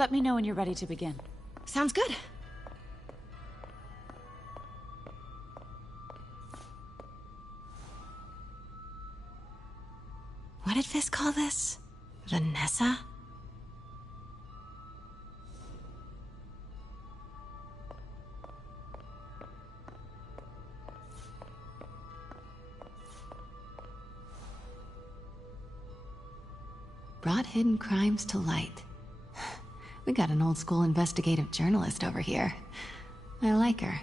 Let me know when you're ready to begin. Sounds good. What did Fisk call this? Vanessa? Brought hidden crimes to light. We got an old school investigative journalist over here. I like her.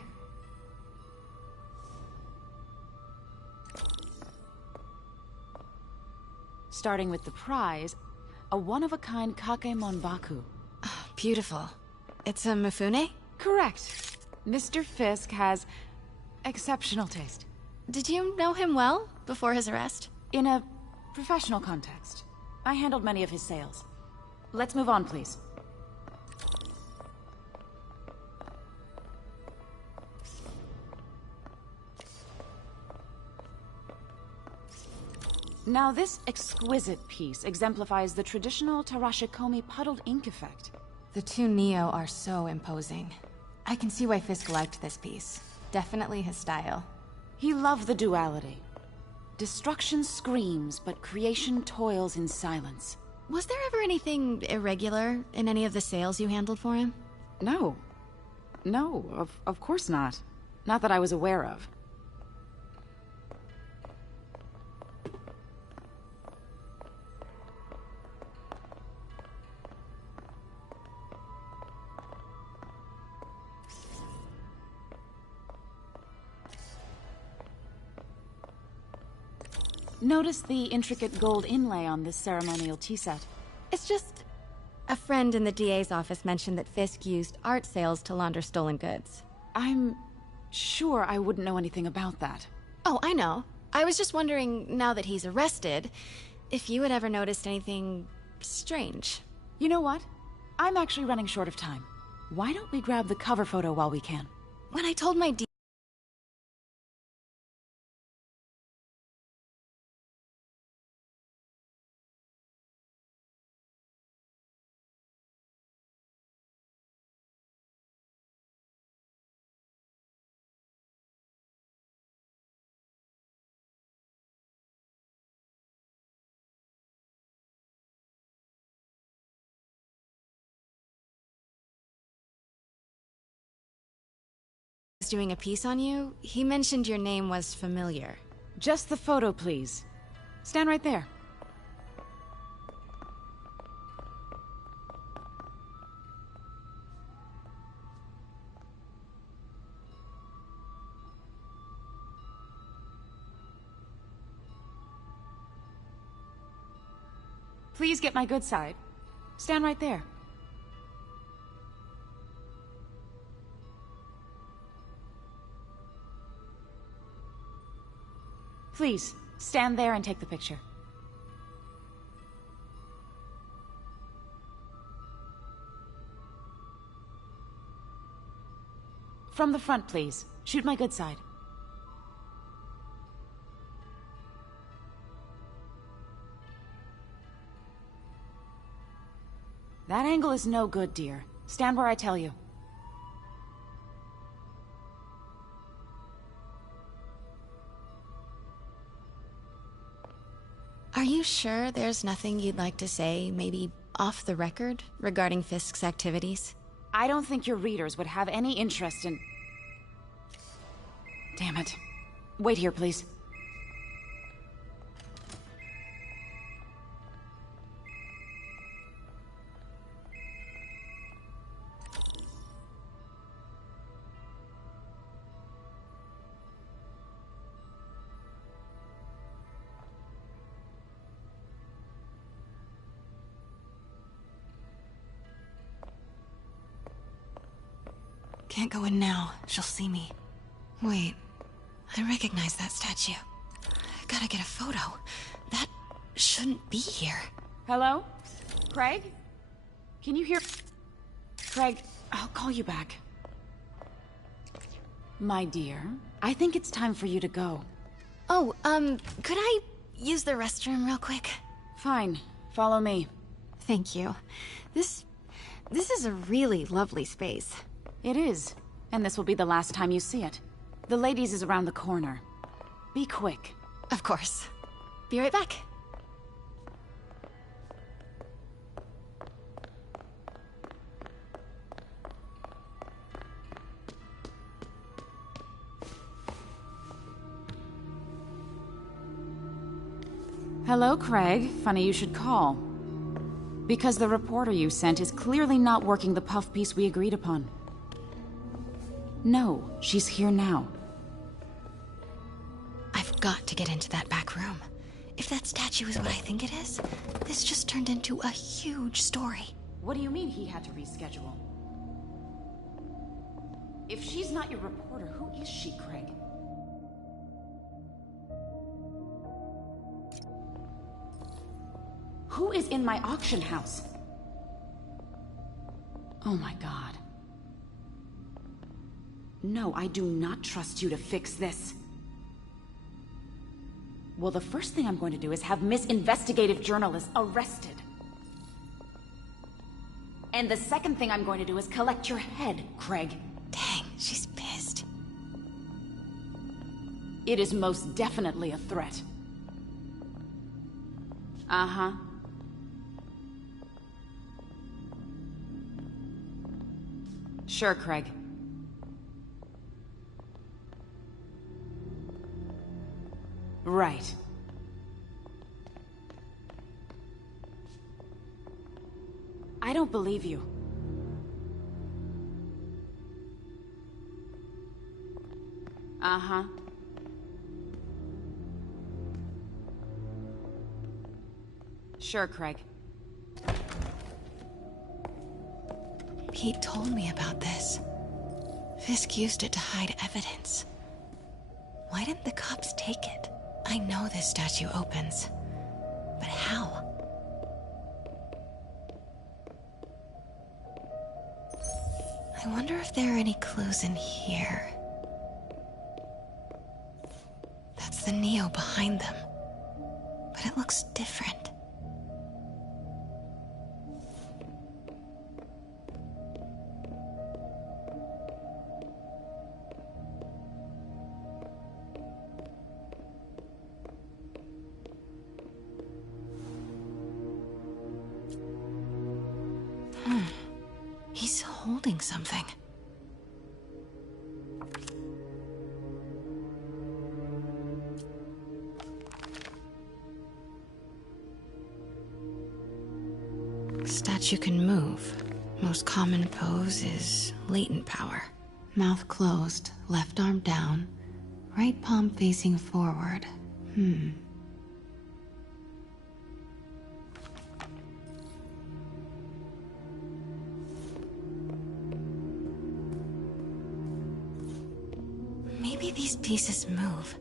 Starting with the prize, a one-of-a-kind Kakemonbaku. Oh, beautiful. It's a Mifune? Correct. Mr. Fisk has exceptional taste. Did you know him well before his arrest? In a professional context, I handled many of his sales. Let's move on, please. Now, this exquisite piece exemplifies the traditional Tarashikomi puddled ink effect. The two Neo are so imposing. I can see why Fisk liked this piece. Definitely his style. He loved the duality. Destruction screams, but creation toils in silence. Was there ever anything irregular in any of the sales you handled for him? No. No, of course not. Not that I was aware of. Notice the intricate gold inlay on this ceremonial tea set. It's just... a friend in the DA's office mentioned that Fisk used art sales to launder stolen goods. I'm sure I wouldn't know anything about that. Oh, I know. I was just wondering, now that he's arrested, if you had ever noticed anything strange. You know what? I'm actually running short of time. Why don't we grab the cover photo while we can? When I told my doing a piece on you, he mentioned your name was familiar. Just the photo, please. Stand right there. Please get my good side. Stand right there. Please, stand there and take the picture. From the front, please. Shoot my good side. That angle is no good, dear. Stand where I tell you. Are you sure there's nothing you'd like to say, maybe off the record, regarding Fisk's activities? I don't think your readers would have any interest in... Damn it. Wait here, please. Can't go in now. She'll see me. Wait. I recognize that statue. I gotta get a photo. That shouldn't be here. Hello? Craig? Can you hear... Craig, I'll call you back. My dear, I think it's time for you to go. Oh, could I use the restroom real quick? Fine. Follow me. Thank you. This This is a really lovely space. It is, and this will be the last time you see it. The ladies is around the corner. Be quick. Of course. Be right back. Hello, Craig. Funny you should call. Because the reporter you sent is clearly not working the puff piece we agreed upon. No, she's here now. I've got to get into that back room. If that statue is what I think it is, this just turned into a huge story. What do you mean he had to reschedule? If she's not your reporter, who is she, Craig? Who is in my auction house? Oh my god. No, I do not trust you to fix this. Well, the first thing I'm going to do is have Miss Investigative Journalist arrested. And the second thing I'm going to do is collect your head, Craig. Dang, she's pissed. It is most definitely a threat. Uh-huh. Sure, Craig. Right. I don't believe you. Uh-huh. Sure, Craig. Pete told me about this. Fisk used it to hide evidence. Why didn't the cops take it? I know this statue opens, but how? I wonder if there are any clues in here. That's the Neo behind them, but it looks different. He's holding something. Statue can move. Most common pose is latent power. Mouth closed, left arm down, right palm facing forward. Maybe these pieces move.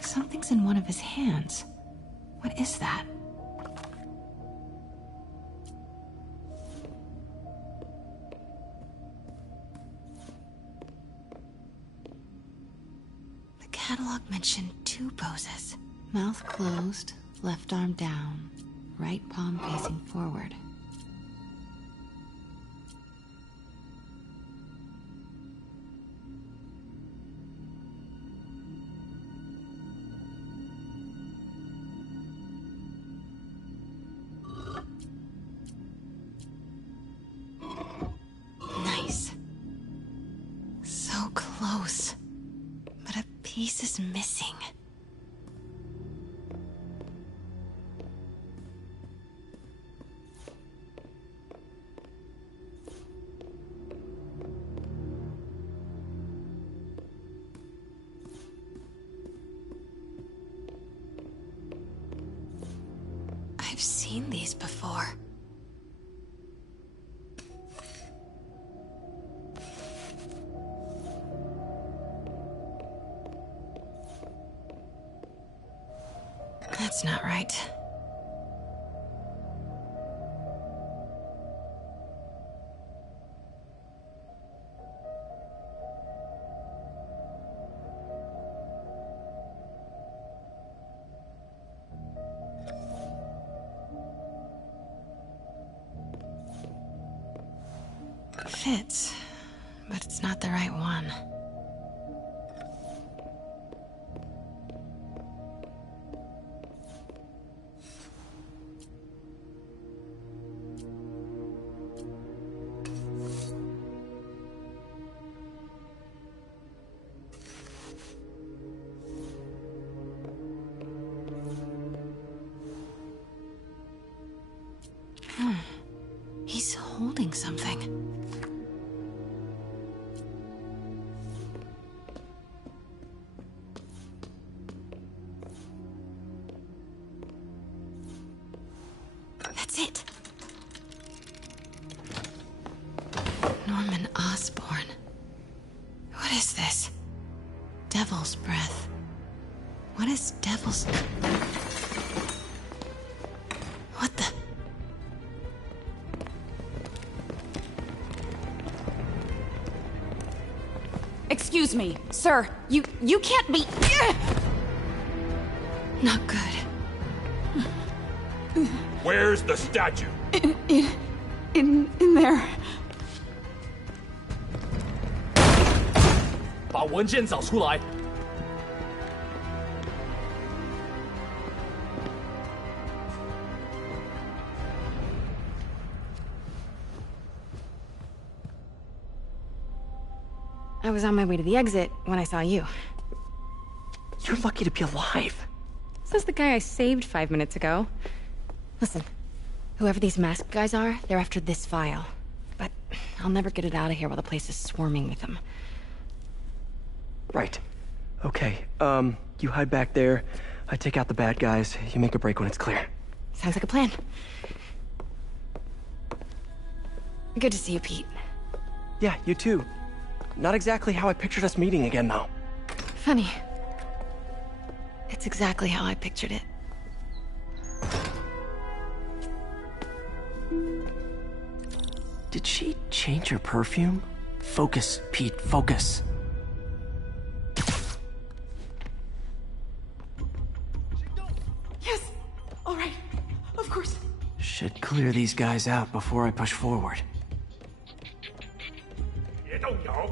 Something's in one of his hands. What is that? The catalog mentioned 2 poses. Mouth closed, left arm down, right palm facing forward. Nice. So close. But a piece is missing. I've seen these before. That's not right. Fits, but it's not the right one. He's holding something. That's it. Norman Osborn. What is this? Devil's breath. What is devil's... What the... Excuse me, sir. You can't be... Not good. Where's the statue? In there. 把文件找出来。I was on my way to the exit when I saw you. You're lucky to be alive. Says the guy I saved 5 minutes ago. Listen, whoever these masked guys are, they're after this file. But I'll never get it out of here while the place is swarming with them. Right. Okay, you hide back there. I take out the bad guys. You make a break when it's clear. Sounds like a plan. Good to see you, Pete. Yeah, you too. Not exactly how I pictured us meeting again, though. Funny. It's exactly how I pictured it. Did she change her perfume? Focus, Pete, focus. Yes. All right. Of course. Should clear these guys out before I push forward. 别动摇。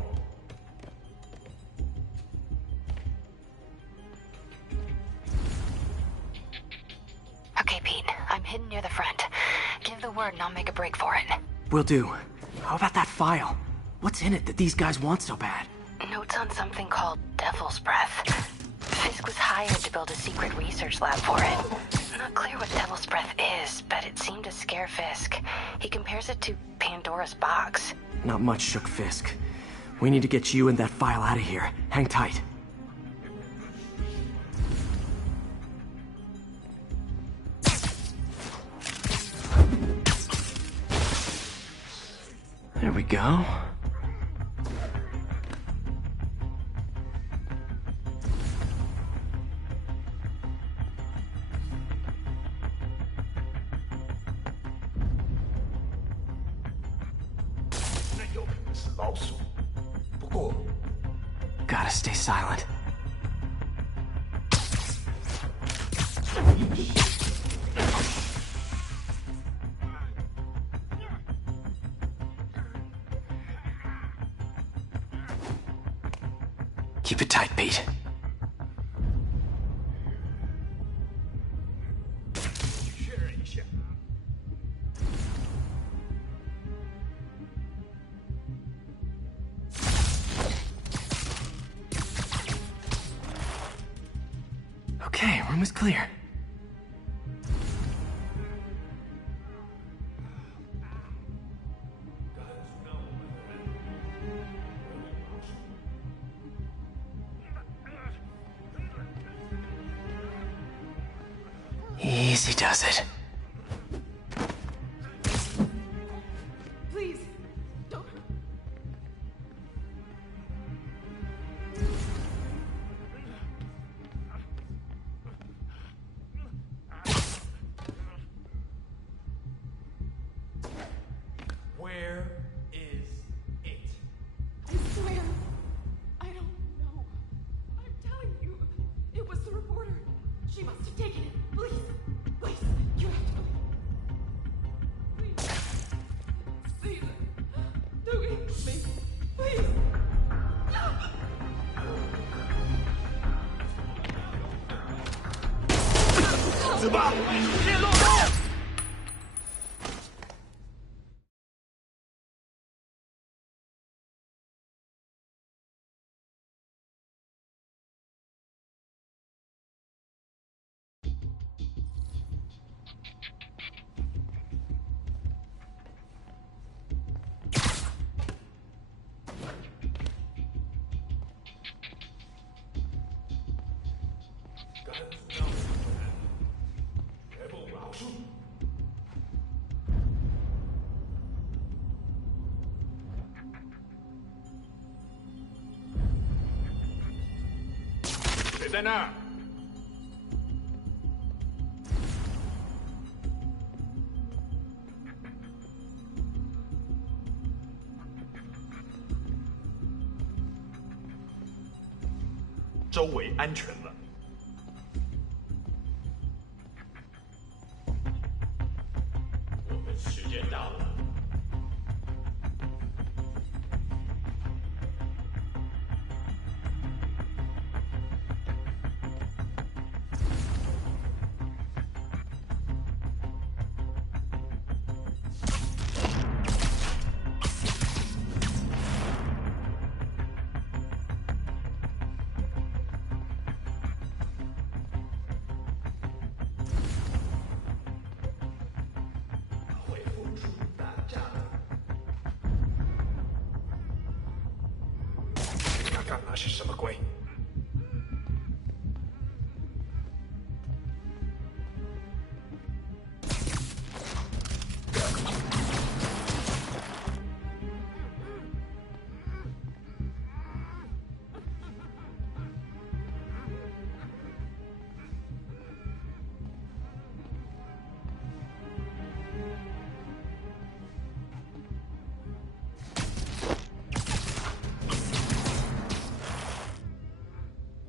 Okay, Pete. I'm hidden near the front. Give the word and I'll make a break for it. Will do. How about that file? What's in it that these guys want so bad? Notes on something called Devil's Breath. Fisk was hired to build a secret research lab for it. Not clear what Devil's Breath is, but it seemed to scare Fisk. He compares it to Pandora's box. Not much shook Fisk. We need to get you and that file out of here. Hang tight. There we go. Gotta stay silent. Keep it tight, Pete. Okay, room is clear. Easy does it. Please, don't. Where is it? I swear, I don't know. I'm telling you, it was the reporter. She must have taken it. Please, you 吧！剑落后。绝不饶恕！谁在那儿？周围安全了。我们时间到了。会付出代价的。刚刚那是什么鬼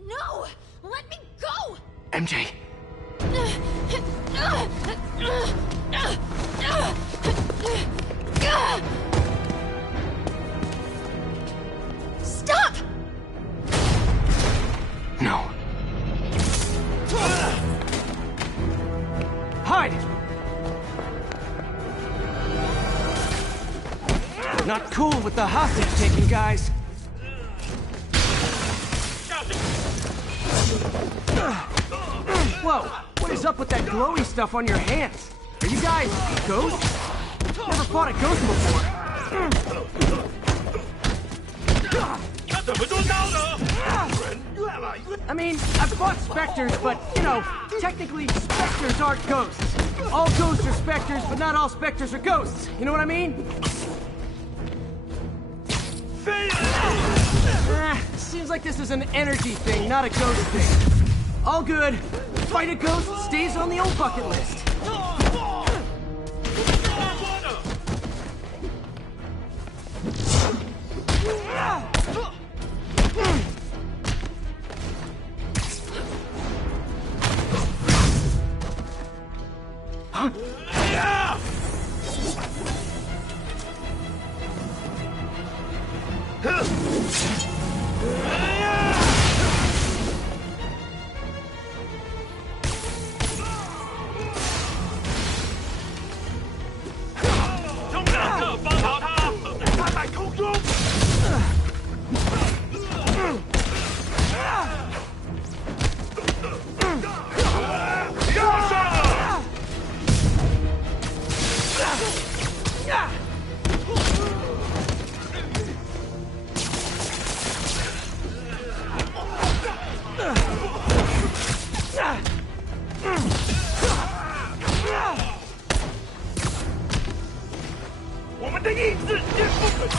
？No! Let me go! MJ. Stop! No. Hide! Not cool with the hostage taking, guys. Whoa, what is up with that glowy stuff on your hands? Are you guys ghosts? Never fought a ghost before. 他怎么做到的？ I mean, I've fought specters, but, you know, technically specters aren't ghosts. All ghosts are specters, but not all specters are ghosts. You know what I mean? Seems like this is an energy thing, not a ghost thing. All good. Fight a ghost stays on the old bucket list. Huh? 兄两个帮好他，他在空中。要上了！我们的意志坚不可摧。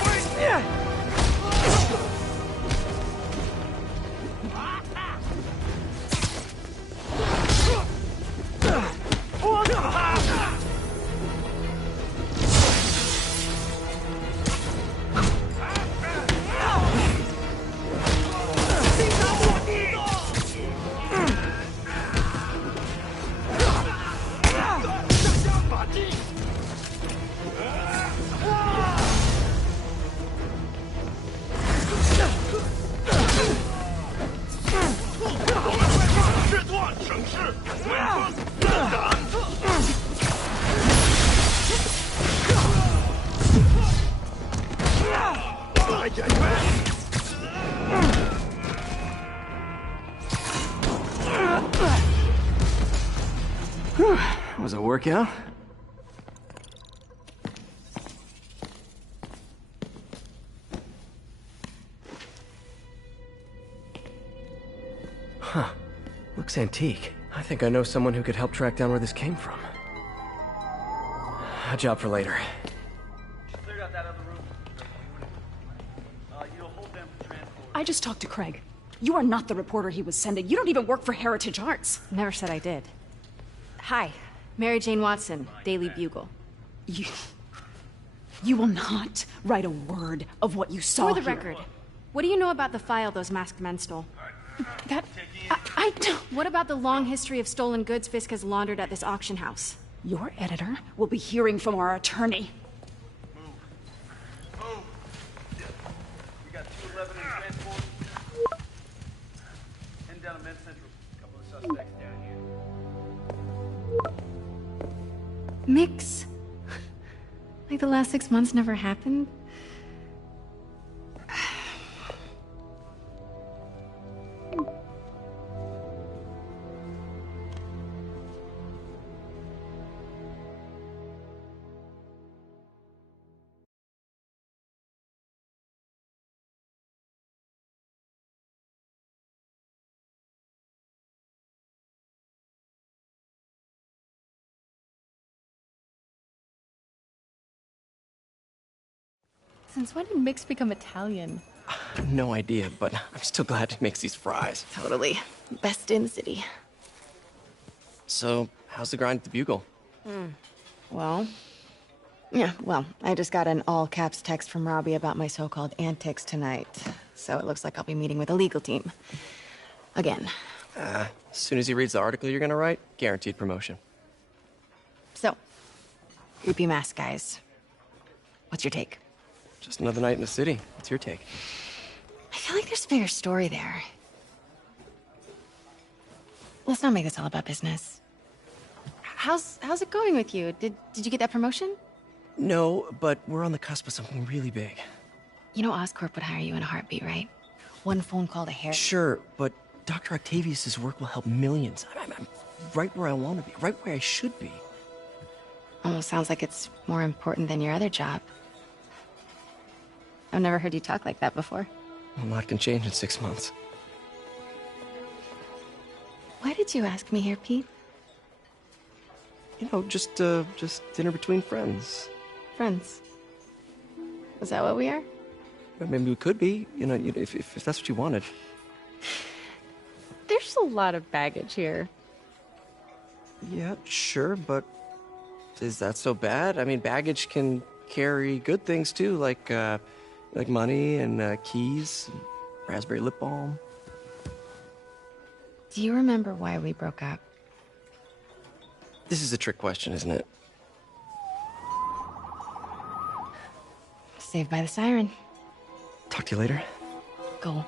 我他！令他落地！上下马踢！ work out. Huh. Looks antique. I think I know someone who could help track down where this came from. A job for later. Cleared out that other room. You'll hold them for transport. I just talked to Craig. You are not the reporter he was sending. You don't even work for Heritage Arts. Never said I did. Hi, Mary Jane Watson, Daily Bugle. You will not write a word of what you saw For the here. record, what do you know about the file those masked men stole? That... I don't... What about the long history of stolen goods Fisk has laundered at this auction house? Your editor will be hearing from our attorney. Move. We got 211 in transport. Heading down to Med Central. A couple of suspects down here. Mix? Like the last 6 months never happened? Since when did Mix become Italian? No idea, but I'm still glad he makes these fries. Totally. Best in the city. So, how's the grind at the Bugle? Well, I just got an all-caps text from Robbie about my so-called antics tonight. So it looks like I'll be meeting with the legal team. Again. As soon as he reads the article you're gonna write, guaranteed promotion. So, creepy mask guys. What's your take? Just another night in the city. What's your take? I feel like there's a bigger story there. Let's not make this all about business. How's it going with you? Did you get that promotion? No, but we're on the cusp of something really big. You know Oscorp would hire you in a heartbeat, right? One phone call to Harry. Sure, but Dr. Octavius's work will help millions. I'm right where I want to be, right where I should be. Almost sounds like it's more important than your other job. I've never heard you talk like that before. A lot can change in 6 months. Why did you ask me here, Pete? You know, just dinner between friends. Friends. Is that what we are? Well, maybe we could be, you know, if that's what you wanted. There's a lot of baggage here. Yeah, sure, but is that so bad? I mean, baggage can carry good things too, like money and keys, and raspberry lip balm. Do you remember why we broke up? This is a trick question, isn't it? Saved by the siren. Talk to you later. Go.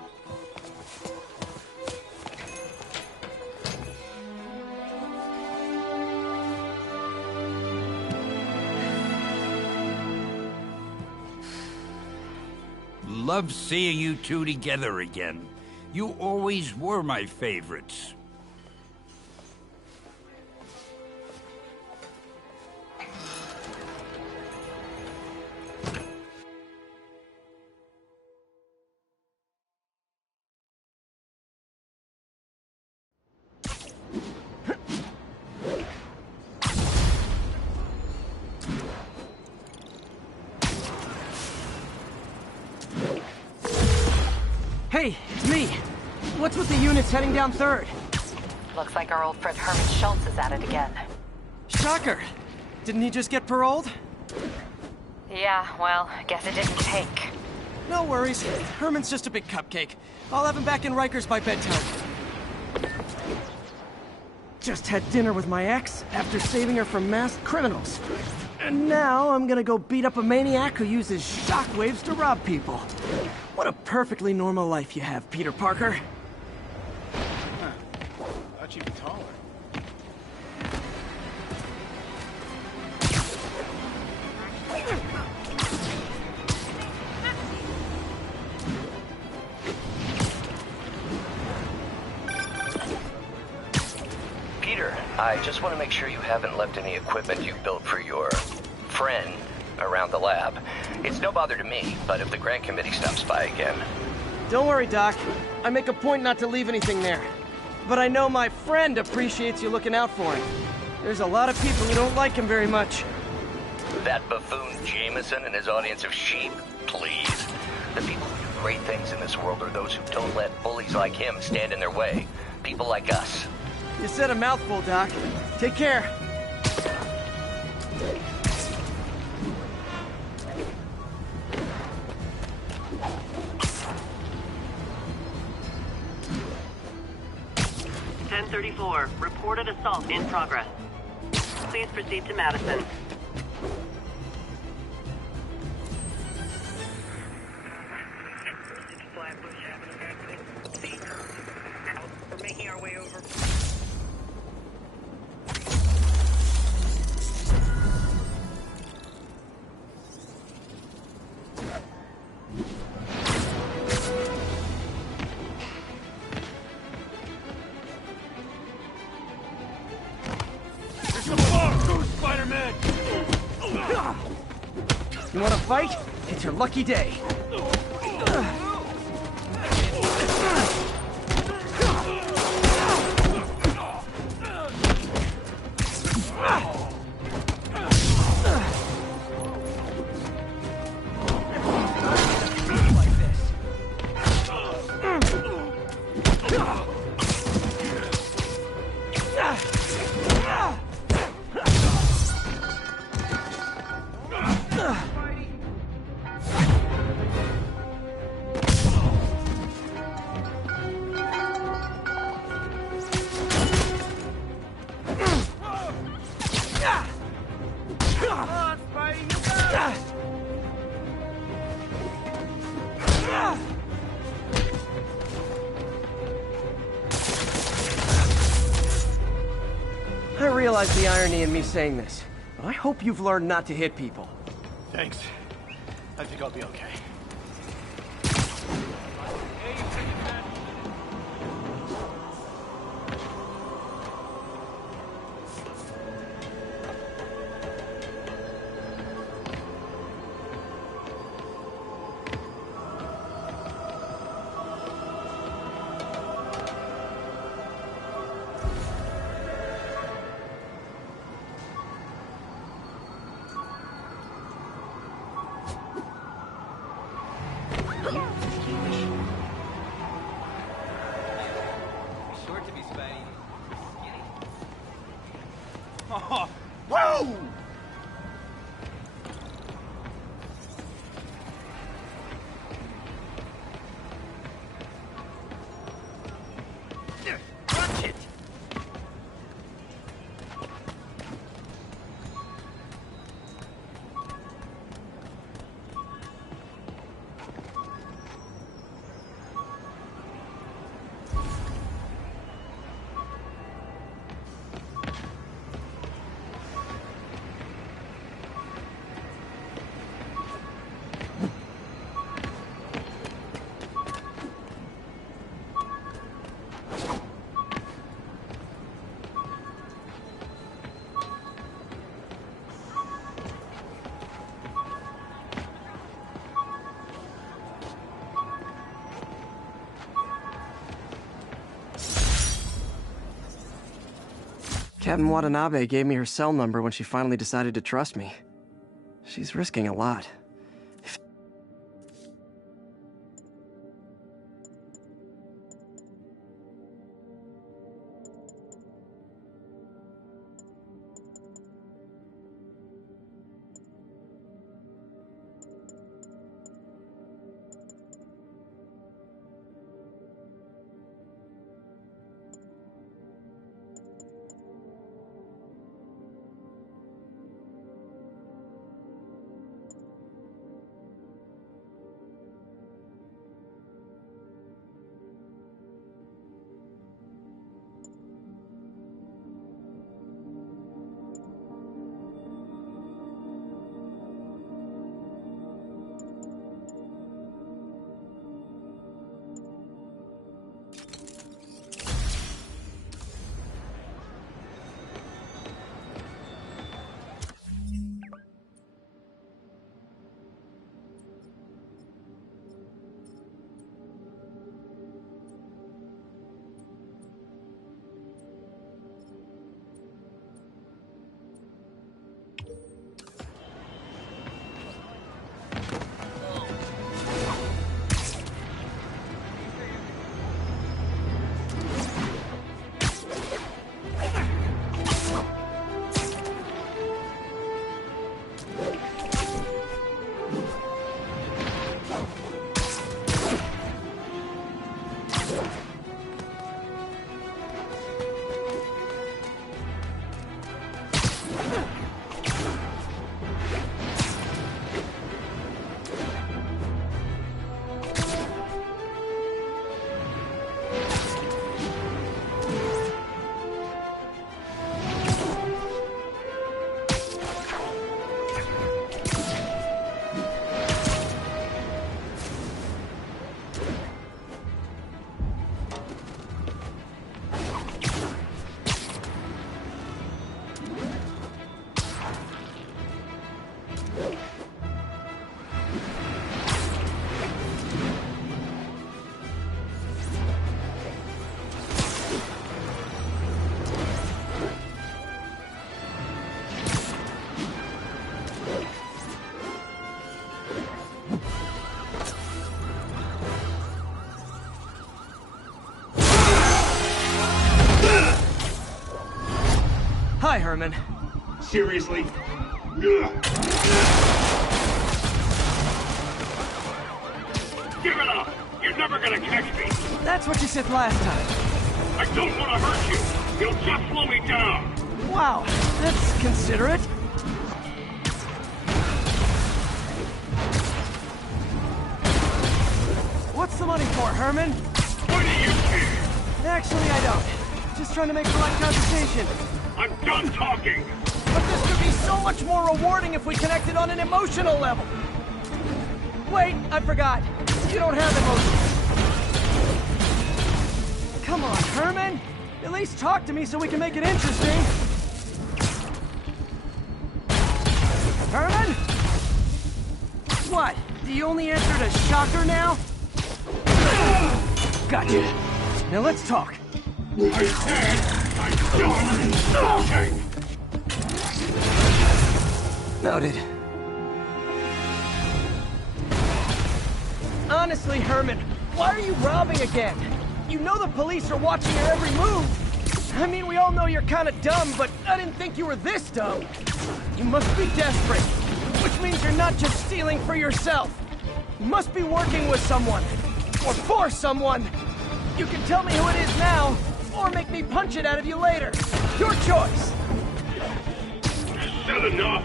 Love seeing you two together again. You always were my favorites. Hey, it's me. What's with the units heading down 3rd? Looks like our old friend Herman Schultz is at it again. Shocker. Didn't he just get paroled? Yeah, well, guess it didn't take. No worries. Herman's just a big cupcake. I'll have him back in Rikers by bedtime. Just had dinner with my ex after saving her from masked criminals. And now I'm gonna go beat up a maniac who uses shockwaves to rob people. What a perfectly normal life you have, Peter Parker. Thought you'd be taller. Peter, I just want to make sure you haven't left any equipment you built for your friend around the lab. It's no bother to me, but if the grant committee stops by again... Don't worry, Doc. I make a point not to leave anything there. But I know my friend appreciates you looking out for him. There's a lot of people who don't like him very much. That buffoon Jameson and his audience of sheep, please. The people who do great things in this world are those who don't let bullies like him stand in their way. People like us. You said a mouthful, Doc. Take care. Reported assault in progress. Please proceed to Madison. We're making our way over. You wanna fight? It's your lucky day. I realize the irony in me saying this, but I hope you've learned not to hit people. Thanks. I think I'll be okay. Whoa! Watch it! Captain Watanabe gave me her cell number when she finally decided to trust me. She's risking a lot. Hi, Herman. Seriously? Give it up! You're never gonna catch me! That's what you said last time. I don't want to hurt you! You'll just slow me down! Wow, that's considerate. What's the money for, Herman? What do you care? Actually, I don't. Just trying to make polite conversation. I'm done talking! But this could be so much more rewarding if we connected on an emotional level. Wait, I forgot. You don't have emotions. Come on, Herman. At least talk to me so we can make it interesting. Herman? What? Do you only answer to shocker now? Gotcha. Now let's talk. I said I'm done talking! Noted. Honestly, Herman, why are you robbing again? You know the police are watching your every move. I mean, we all know you're kind of dumb, but I didn't think you were this dumb. You must be desperate, which means you're not just stealing for yourself. You must be working with someone, or for someone. You can tell me who it is now, or make me punch it out of you later. Your choice. Said enough!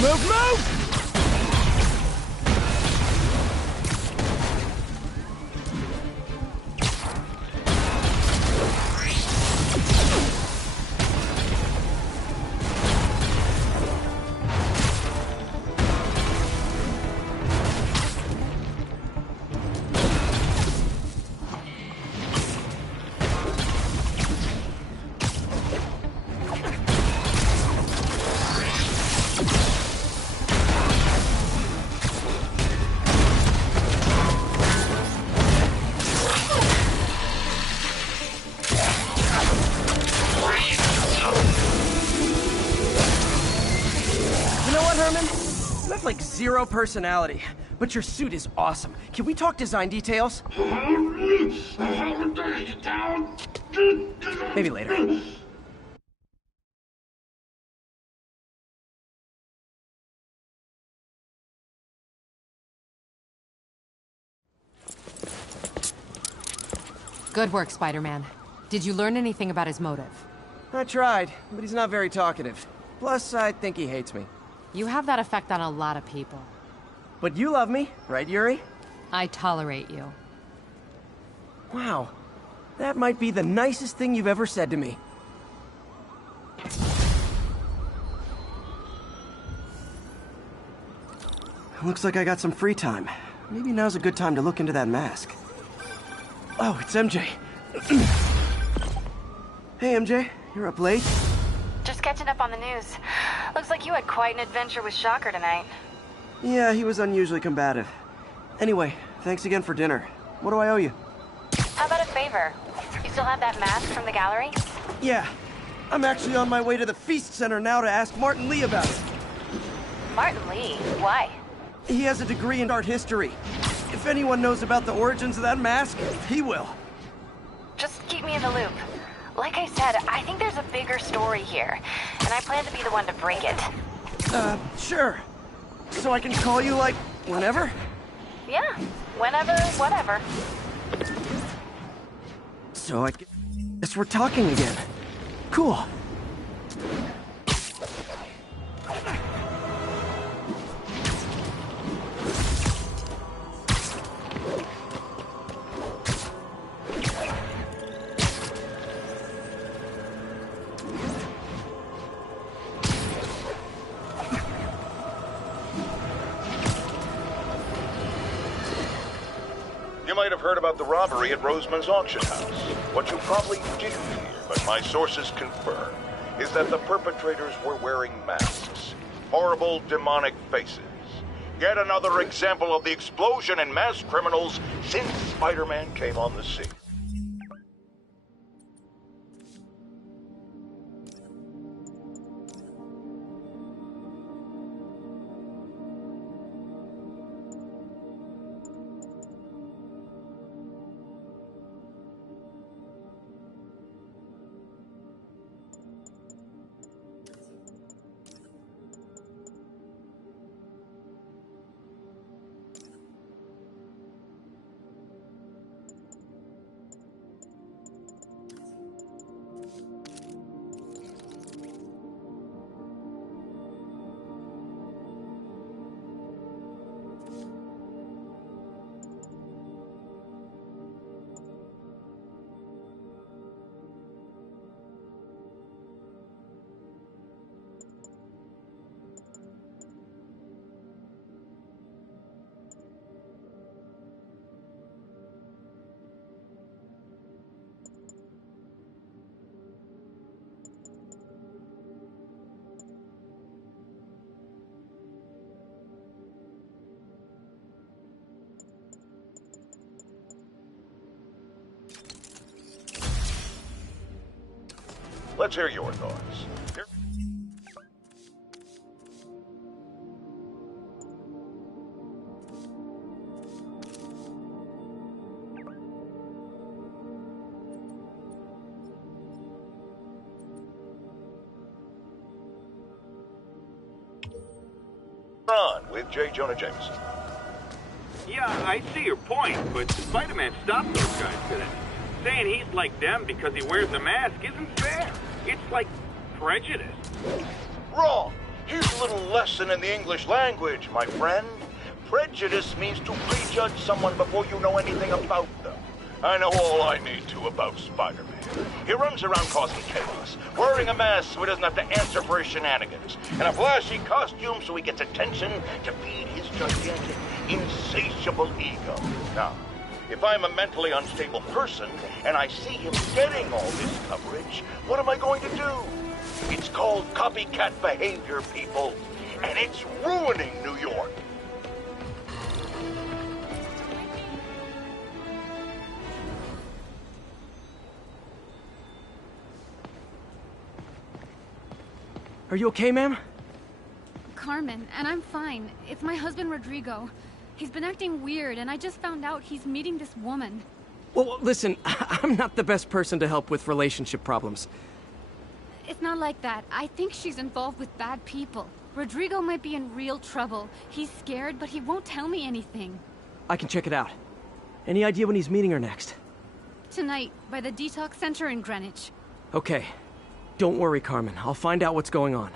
Move! Like zero personality, but your suit is awesome. Can we talk design details? Maybe later. Good work, Spider-Man. Did you learn anything about his motive? I tried, but he's not very talkative. Plus, I think he hates me. You have that effect on a lot of people. But you love me, right, Yuri? I tolerate you. Wow. That might be the nicest thing you've ever said to me. Looks like I got some free time. Maybe now's a good time to look into that mask. Oh, it's MJ. Hey, MJ. You're up late? Just catching up on the news. Looks like you had quite an adventure with Shocker tonight. Yeah, he was unusually combative. Anyway, thanks again for dinner. What do I owe you? How about a favor? You still have that mask from the gallery? Yeah. I'm actually on my way to the Feast Center now to ask Martin Lee about it. Martin Lee? Why? He has a degree in art history. If anyone knows about the origins of that mask, he will. Just keep me in the loop. Like I said, I think there's a bigger story here, and I plan to be the one to break it. Sure. So I can call you, like, whenever? Yeah, whenever, whatever. So I guess we're talking again. Cool. might have heard about the robbery at Roseman's auction house. What you probably didn't hear, but my sources confirm, is that the perpetrators were wearing masks. Horrible, demonic faces. Yet another example of the explosion in mass criminals since Spider-Man came on the scene. Let's hear your thoughts. On with J. Jonah Jameson. Yeah, I see your point, but Spider-Man stopped those guys today. Saying he's like them because he wears a mask isn't fair. It's like prejudice. Wrong. Here's a little lesson in the English language, my friend. Prejudice means to prejudge someone before you know anything about them. I know all I need to about Spider-Man. He runs around causing chaos, wearing a mask so he doesn't have to answer for his shenanigans, and a flashy costume so he gets attention to feed his gigantic, insatiable ego. Now, if I'm a mentally unstable person and I see him getting all this coverage, what am I going to do? It's called copycat behavior, people, and it's ruining New York. Are you okay, ma'am? Carmen, and I'm fine. It's my husband, Rodrigo. He's been acting weird, and I just found out he's meeting this woman. Well, listen, I'm not the best person to help with relationship problems. It's not like that. I think she's involved with bad people. Rodrigo might be in real trouble. He's scared, but he won't tell me anything. I can check it out. Any idea when he's meeting her next? Tonight, by the detox center in Greenwich. Okay. Don't worry, Carmen. I'll find out what's going on.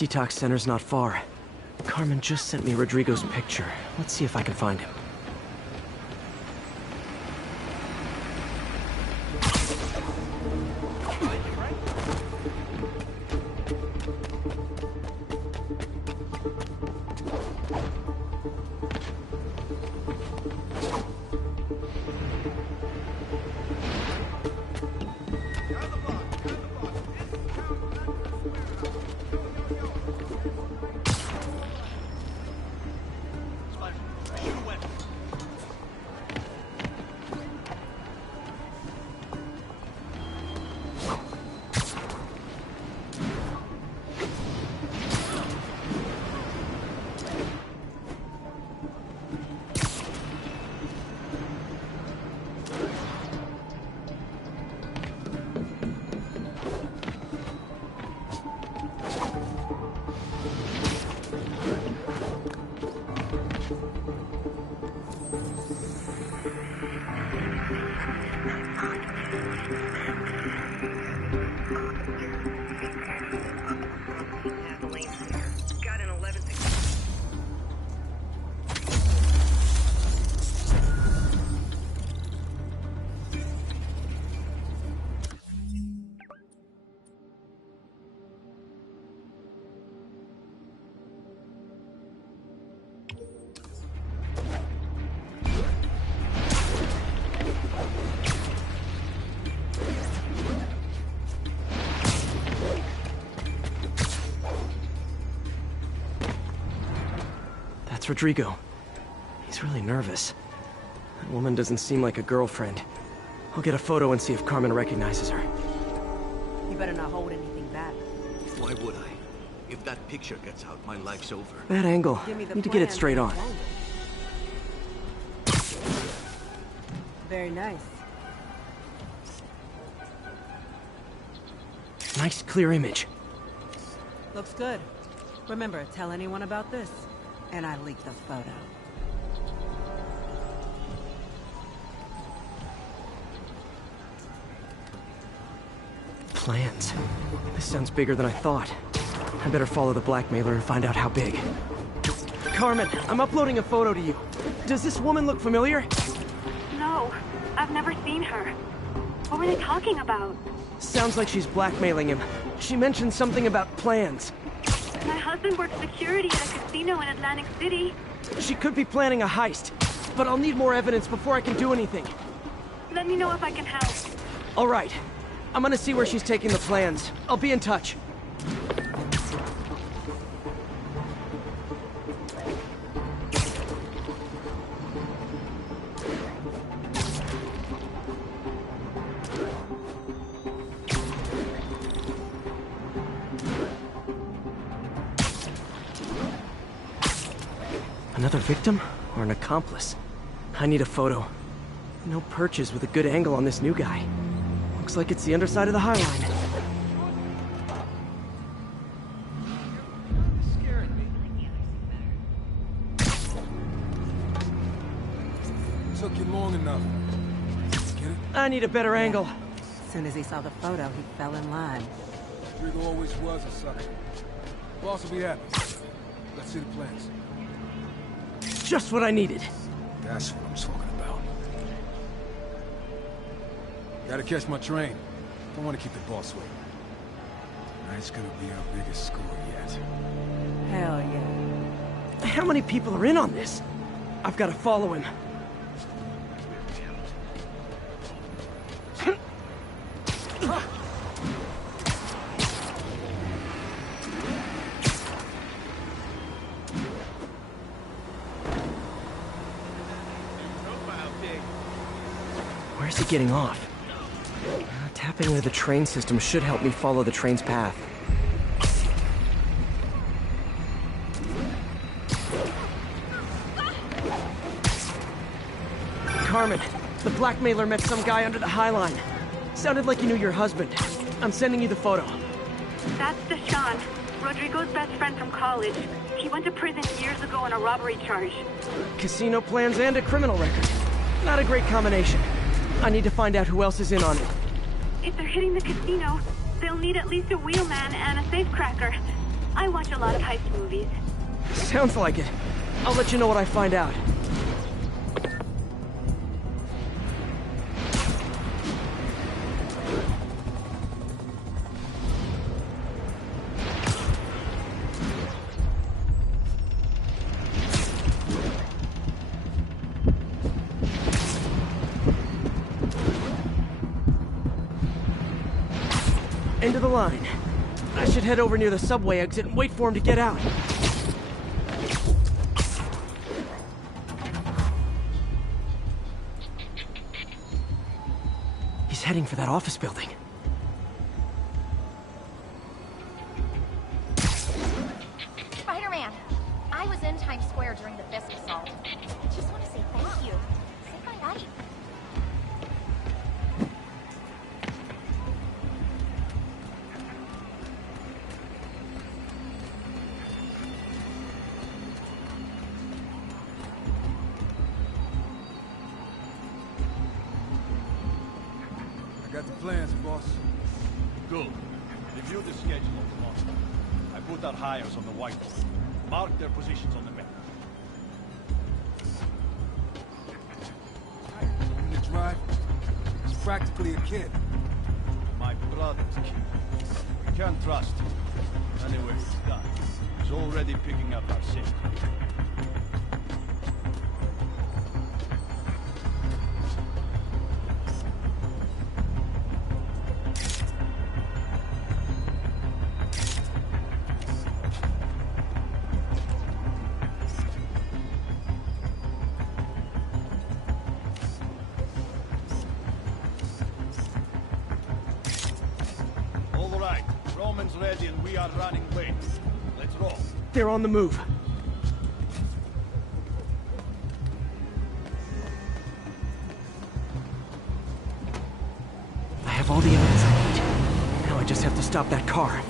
Detox center's not far. Carmen just sent me Rodrigo's picture. Let's see if I can find him. That's Rodrigo. He's really nervous. That woman doesn't seem like a girlfriend. I'll get a photo and see if Carmen recognizes her. You better not hold anything back. Why would I? If that picture gets out, my life's over. Bad angle. Need to get it straight on. Very nice. Nice clear image. Looks good. Remember, tell anyone about this, and I leak the photo. Plans. This sounds bigger than I thought. I better follow the blackmailer and find out how big. Carmen, I'm uploading a photo to you. Does this woman look familiar? No, I've never seen her. What were they talking about? Sounds like she's blackmailing him. She mentioned something about plans. My husband works security at a casino in Atlantic City. She could be planning a heist, but I'll need more evidence before I can do anything. Let me know if I can help. All right. I'm gonna see where she's taking the plans. I'll be in touch. Another victim or an accomplice? I need a photo. No perches with a good angle on this new guy. Looks like it's the underside of the High Line. Took you long enough. Get it? I need a better angle. As soon as he saw the photo, he fell in line. Rodrigo always was a sucker. Boss will be happy. Let's see the plans. Just what I needed. That's what I'm talking about. Gotta catch my train. Don't want to keep the boss waiting. Tonight's gonna be our biggest score yet. Hell yeah. How many people are in on this? I've got to follow him. Where's he getting off? Tapping into the train system should help me follow the train's path. Carmen, the blackmailer met some guy under the High Line. Sounded like he knew your husband. I'm sending you the photo. That's Deshawn, Rodrigo's best friend from college. He went to prison years ago on a robbery charge. Casino plans and a criminal record. Not a great combination. I need to find out who else is in on it. If they're hitting the casino, they'll need at least a wheelman and a safecracker. I watch a lot of heist movies. Sounds like it. I'll let you know what I find out. End of the line. I should head over near the subway exit and wait for him to get out. He's heading for that office building. Spider-Man, I was in Times Square during the Fisk assault. Just want to say thank you. Saved my life. I got the plans, boss. Good. Review the schedule of the monster. I put our hires on the whiteboard. Mark their positions on the map. In the drive, he's practically a kid. My brother's kid. We can't trust him. Anyway, it's done. He's already picking up our scent. Ready and we are running late. Let's roll. They're on the move. I have all the evidence I need. Now I just have to stop that car.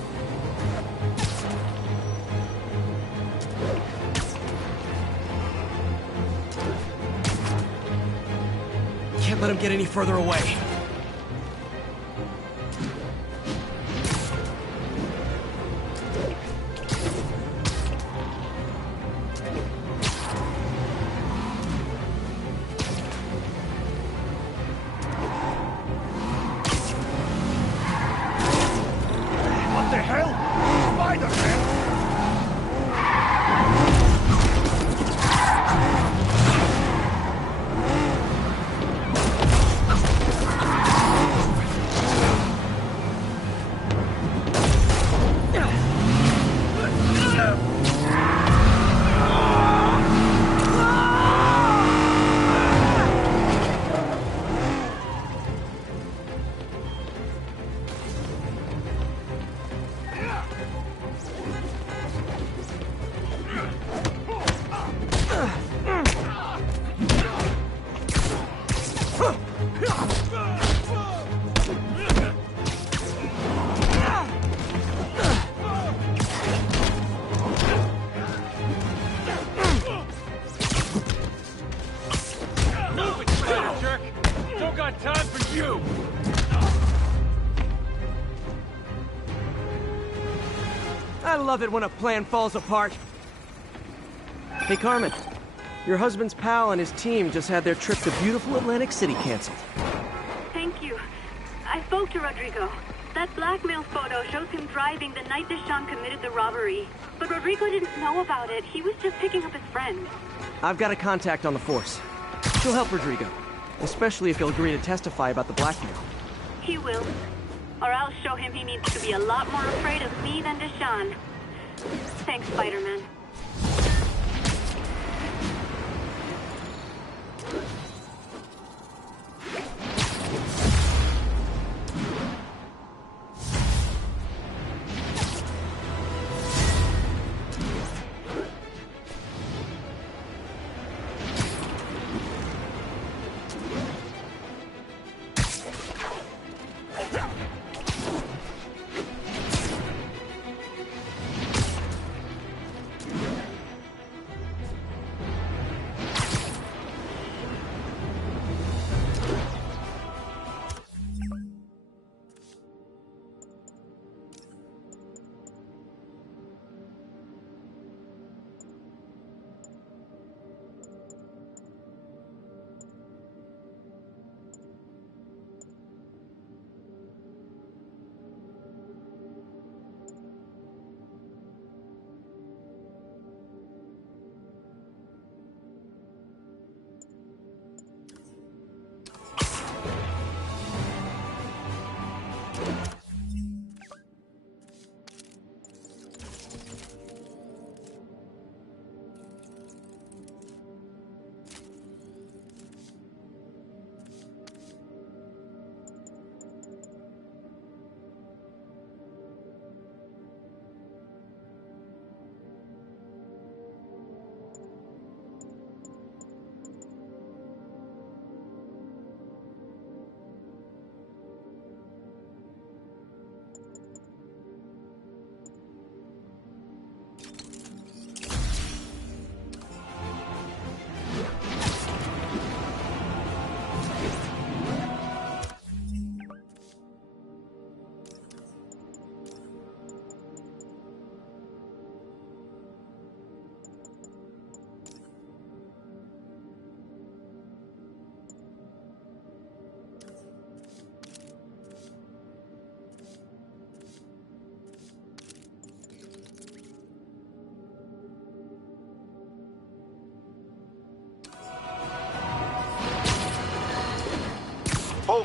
Can't let him get any further away. I love it when a plan falls apart. Hey, Carmen. Your husband's pal and his team just had their trip to beautiful Atlantic City canceled. Thank you. I spoke to Rodrigo. That blackmail photo shows him driving the night Deshawn committed the robbery. But Rodrigo didn't know about it. He was just picking up his friend. I've got a contact on the force. She'll help Rodrigo. Especially if he'll agree to testify about the blackmail. He will. Or I'll show him he needs to be a lot more afraid of me than Deshawn. Thanks, Spider-Man.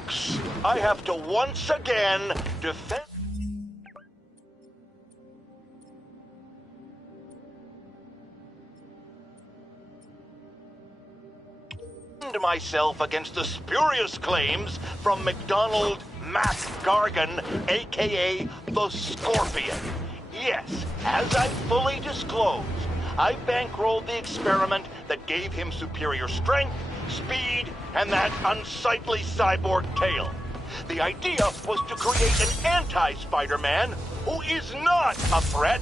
folks. I have to once again defend myself against the spurious claims from MacDonald Matt Gargan, aka the Scorpion. Yes, as I fully disclosed, I bankrolled the experiment that gave him superior strength, speed, and that unsightly cyborg tail. The idea was to create an anti-Spider-Man who is not a threat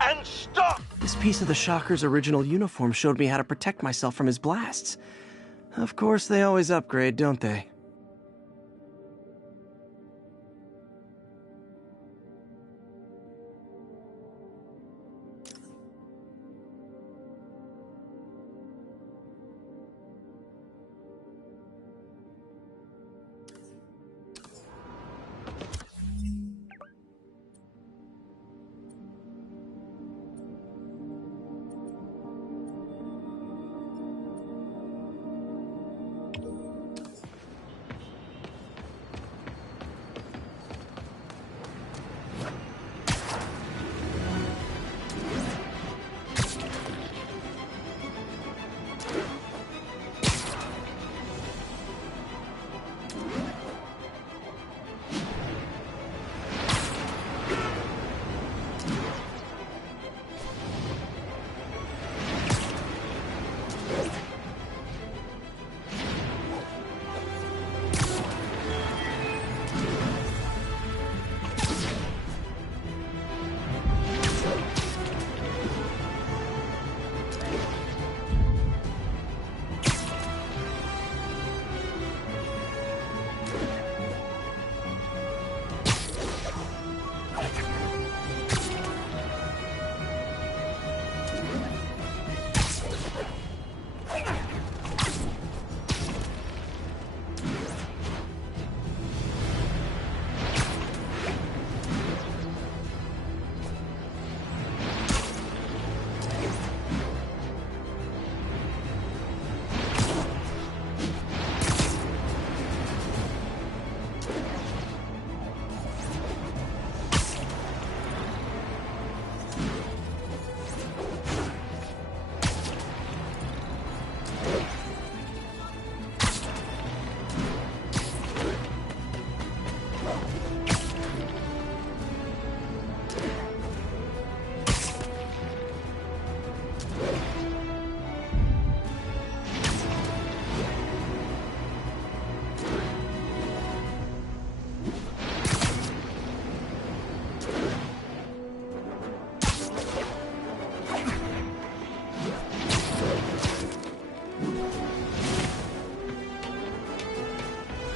and stop. This piece of the Shocker's original uniform showed me how to protect myself from his blasts. Of course, they always upgrade, don't they?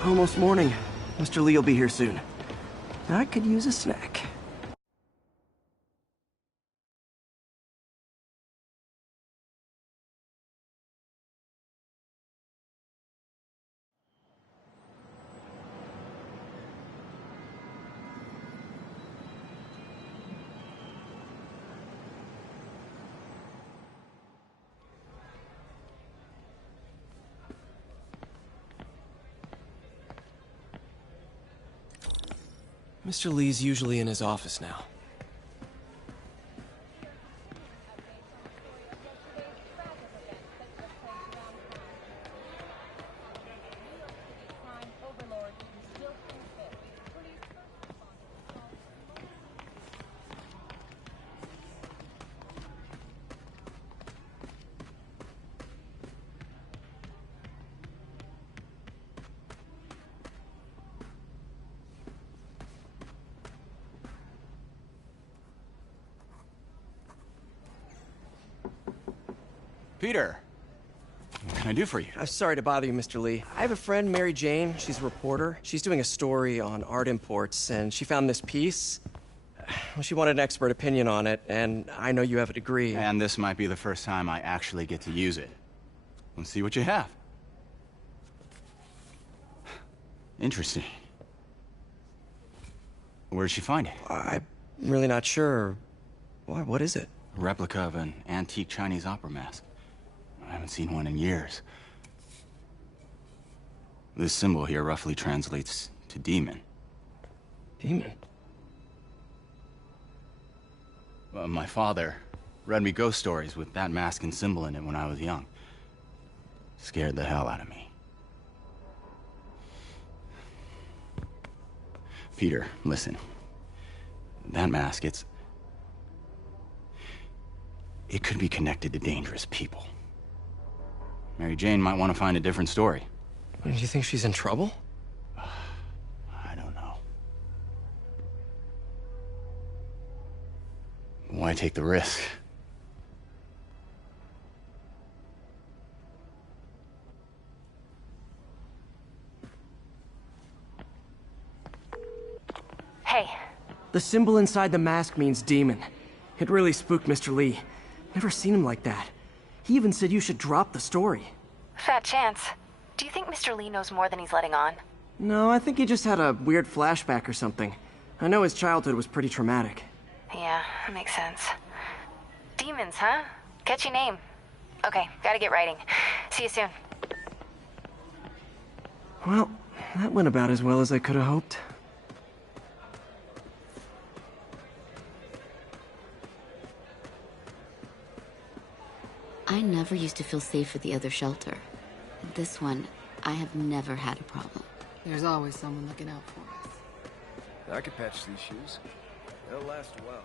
Almost morning. Mr. Lee will be here soon. I could use a snack. Mr. Lee's usually in his office now. Peter, what can I do for you? Sorry to bother you, Mr. Lee. I have a friend, Mary Jane. She's a reporter. She's doing a story on art imports, and she found this piece. Well, she wanted an expert opinion on it, and I know you have a degree. And this might be the first time I actually get to use it. Let's see what you have. Interesting. Where did she find it? I'm really not sure. Why, what is it? A replica of an antique Chinese opera mask. I haven't seen one in years. This symbol here roughly translates to demon. Demon? My father read me ghost stories with that mask and symbol in it when I was young. Scared the hell out of me. Peter, listen. That mask, it could be connected to dangerous people. Mary Jane might want to find a different story. Do you think she's in trouble? I don't know. Why take the risk? Hey. The symbol inside the mask means demon. It really spooked Mr. Lee. Never seen him like that. He even said you should drop the story. Fat chance. Do you think Mr. Lee knows more than he's letting on? No, I think he just had a weird flashback or something. I know his childhood was pretty traumatic. Yeah, that makes sense. Demons, huh? Catchy name. Okay, gotta get writing. See you soon. Well, that went about as well as I could have hoped. I never used to feel safe at the other shelter. This one, I have never had a problem. There's always someone looking out for us. I could patch these shoes. They'll last a while.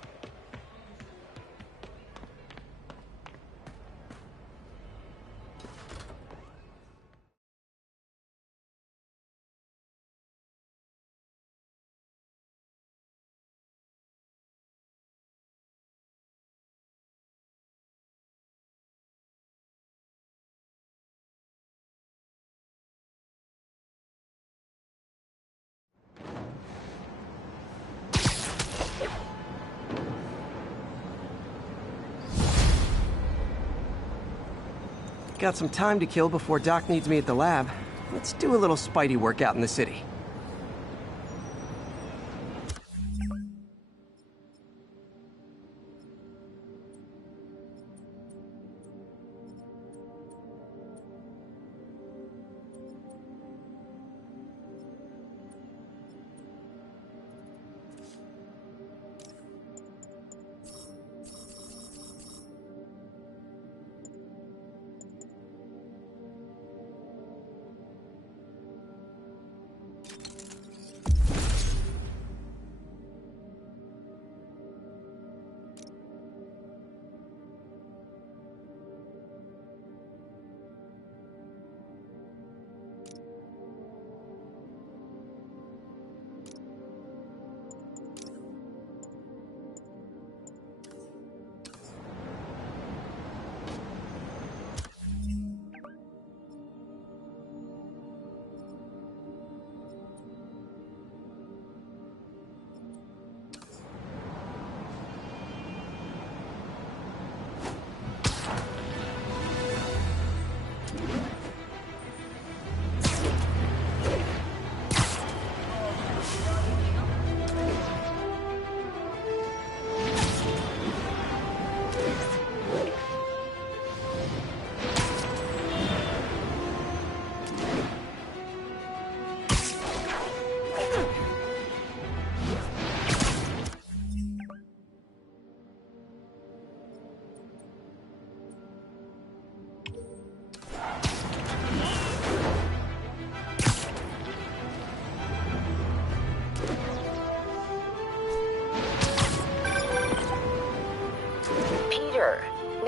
Got some time to kill before Doc needs me at the lab. Let's do a little Spidey workout in the city.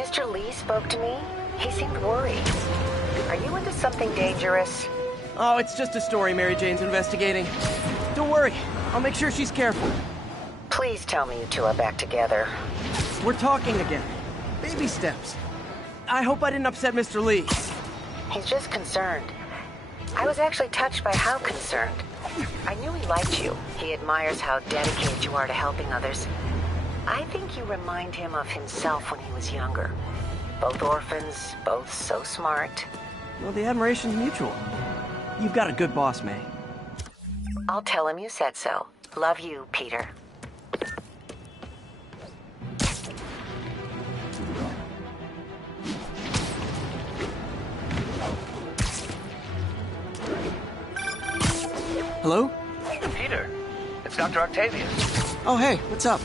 Mr. Lee spoke to me. He seemed worried. Are you into something dangerous? Oh, it's just a story Mary Jane's investigating. Don't worry, I'll make sure she's careful. Please tell me you two are back together. We're talking again. Baby steps. I hope I didn't upset Mr. Lee. He's just concerned. I was actually touched by how concerned. I knew he liked you. He admires how dedicated you are to helping others. I think you remind him of himself when he was younger. Both orphans, both so smart. Well, the admiration's mutual. You've got a good boss, May. I'll tell him you said so. Love you, Peter. Hello? Peter, it's Dr. Octavius. Oh, hey, what's up?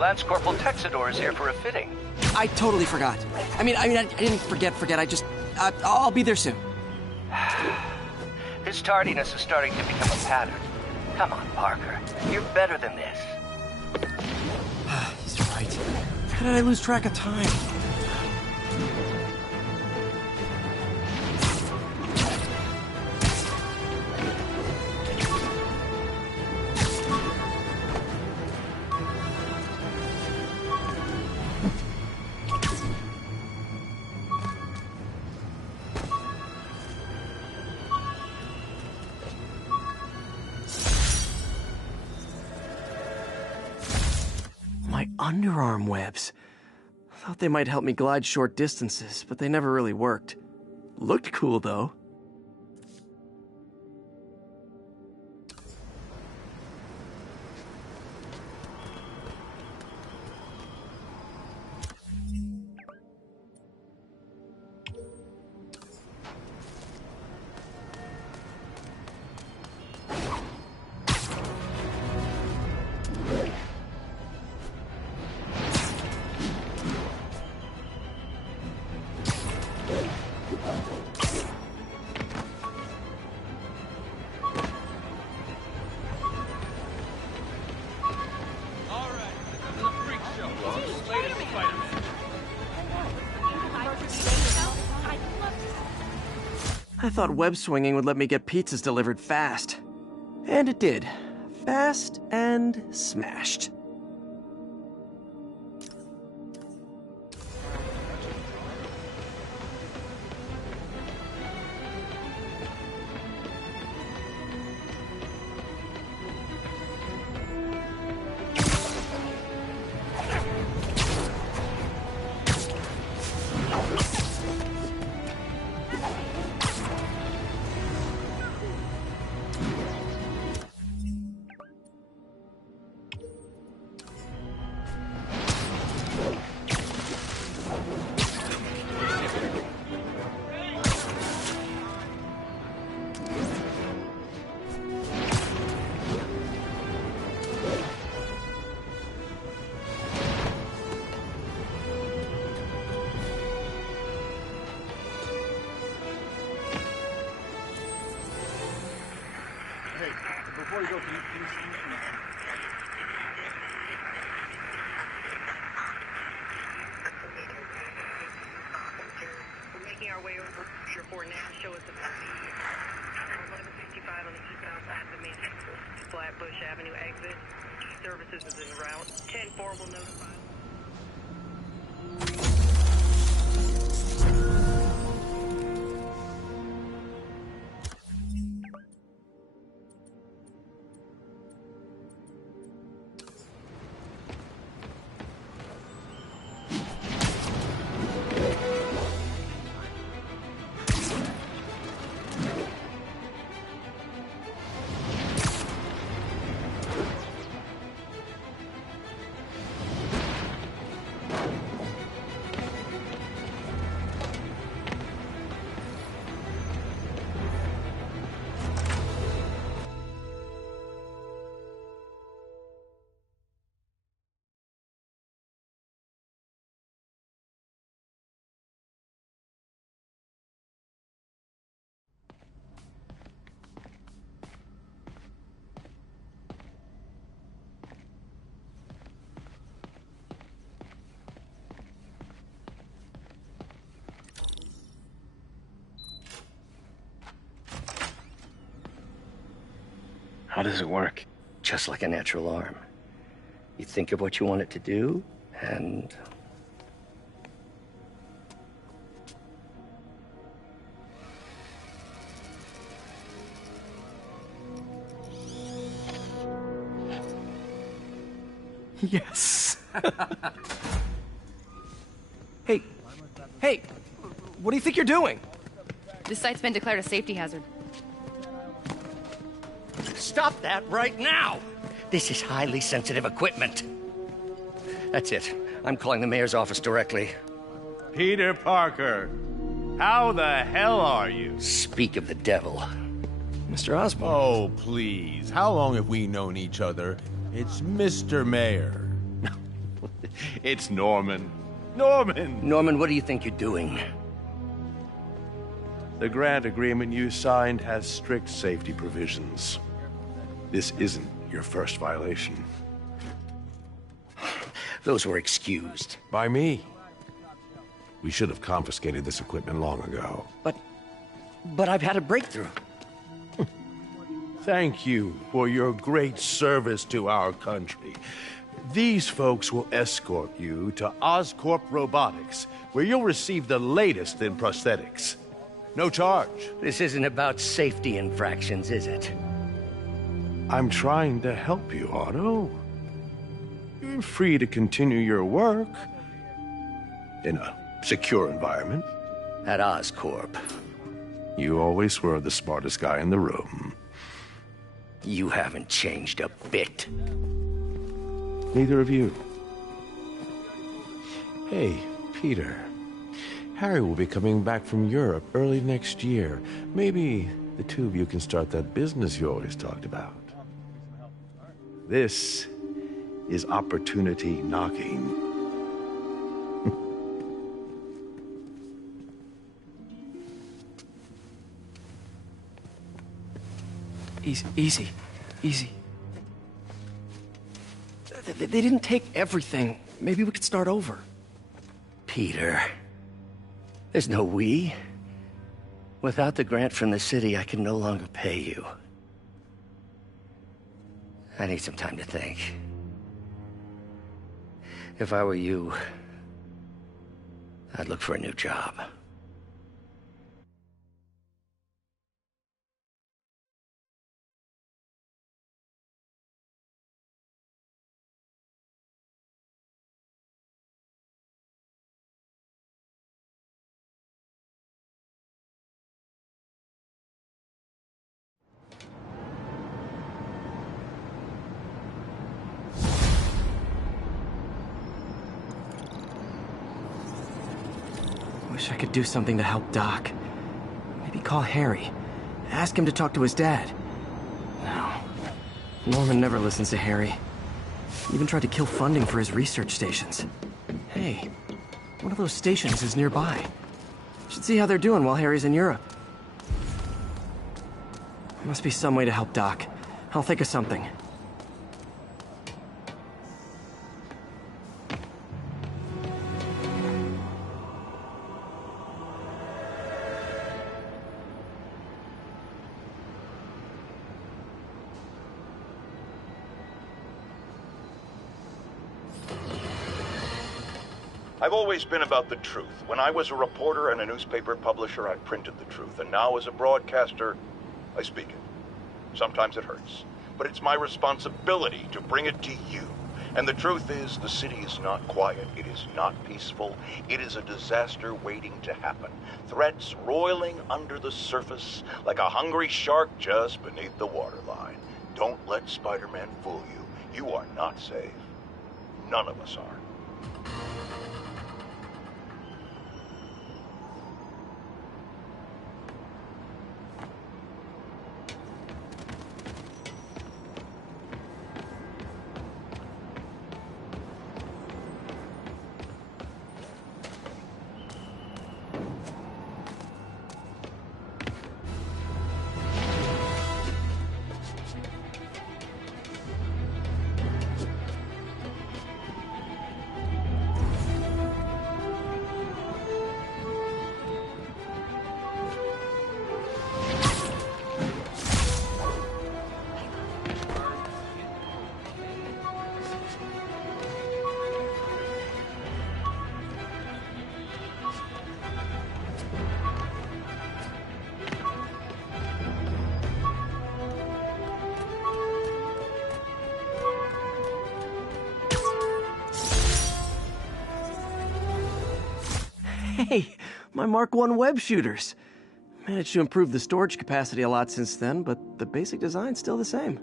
Lance Corporal Texador is here for a fitting. I totally forgot. I didn't forget. I'll be there soon. His tardiness is starting to become a pattern. Come on, Parker. You're better than this. He's right. How did I lose track of time? Underarm webs. Thought they might help me glide short distances, but they never really worked. Looked cool, though. I thought web swinging would let me get pizzas delivered fast. And it did. Fast and smashed. Before you go, can you We're making our way over to 4 now. Show us the 1165 on the eastbound side of the main Flatbush Avenue exit. Services is en route. 10-4 will notify. How does it work? Just like a natural arm. You think of what you want it to do, and... Yes. Hey, what do you think you're doing? This site's been declared a safety hazard. Stop that right now! This is highly sensitive equipment. That's it. I'm calling the mayor's office directly. Peter Parker, how the hell are you? Speak of the devil. Mr. Osborn. Oh, please. How long have we known each other? It's Mr. Mayor. It's Norman. Norman! Norman, what do you think you're doing? The grant agreement you signed has strict safety provisions. This isn't your first violation. Those were excused. By me. We should have confiscated this equipment long ago. But I've had a breakthrough. Thank you for your great service to our country. These folks will escort you to Oscorp Robotics, where you'll receive the latest in prosthetics. No charge. This isn't about safety infractions, is it? I'm trying to help you, Otto. You're free to continue your work in a secure environment. At Oscorp. You always were the smartest guy in the room. You haven't changed a bit. Neither of you. Hey, Peter. Harry will be coming back from Europe early next year. Maybe the two of you can start that business you always talked about. This is opportunity knocking. Easy. They didn't take everything. Maybe we could start over. Peter. There's no we. Without the grant from the city, I can no longer pay you. I need some time to think. If I were you, I'd look for a new job. Wish I could do something to help Doc. Maybe call Harry. Ask him to talk to his dad. No. Norman never listens to Harry. He even tried to kill funding for his research stations. Hey, one of those stations is nearby. Should see how they're doing while Harry's in Europe. There must be some way to help Doc. I'll think of something. I've always been about the truth. When I was a reporter and a newspaper publisher, I printed the truth. And now as a broadcaster, I speak it. Sometimes it hurts. But it's my responsibility to bring it to you. And the truth is, the city is not quiet. It is not peaceful. It is a disaster waiting to happen. Threats roiling under the surface like a hungry shark just beneath the waterline. Don't let Spider-Man fool you. You are not safe. None of us are. Hey, my Mark I web shooters. Managed to improve the storage capacity a lot since then, but the basic design's still the same.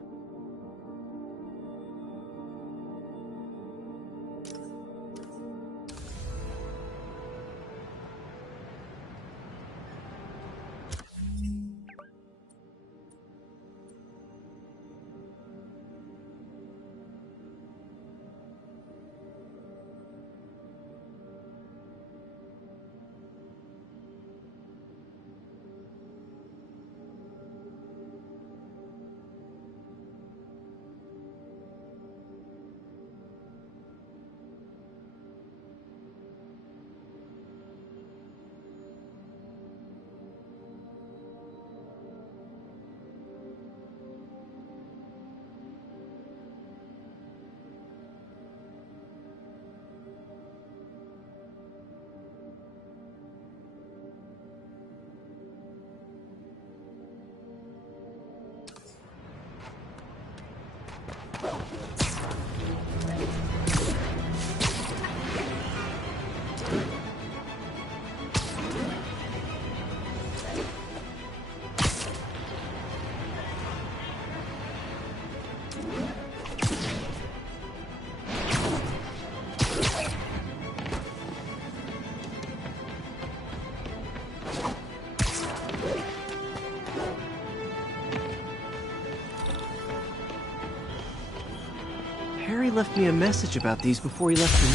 left me a message about these before he left for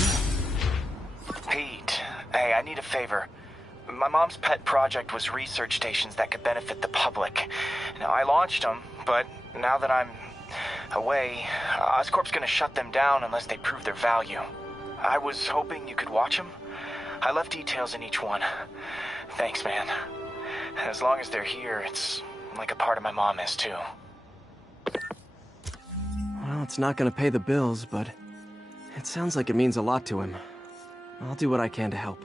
me. Pete, hey, I need a favor. My mom's pet project was research stations that could benefit the public. Now, I launched them, but now that I'm away, Oscorp's gonna shut them down unless they prove their value. I was hoping you could watch them. I left details in each one. Thanks, man. As long as they're here, it's like a part of my mom is, too. Well, it's not gonna pay the bills, but it sounds like it means a lot to him. I'll do what I can to help.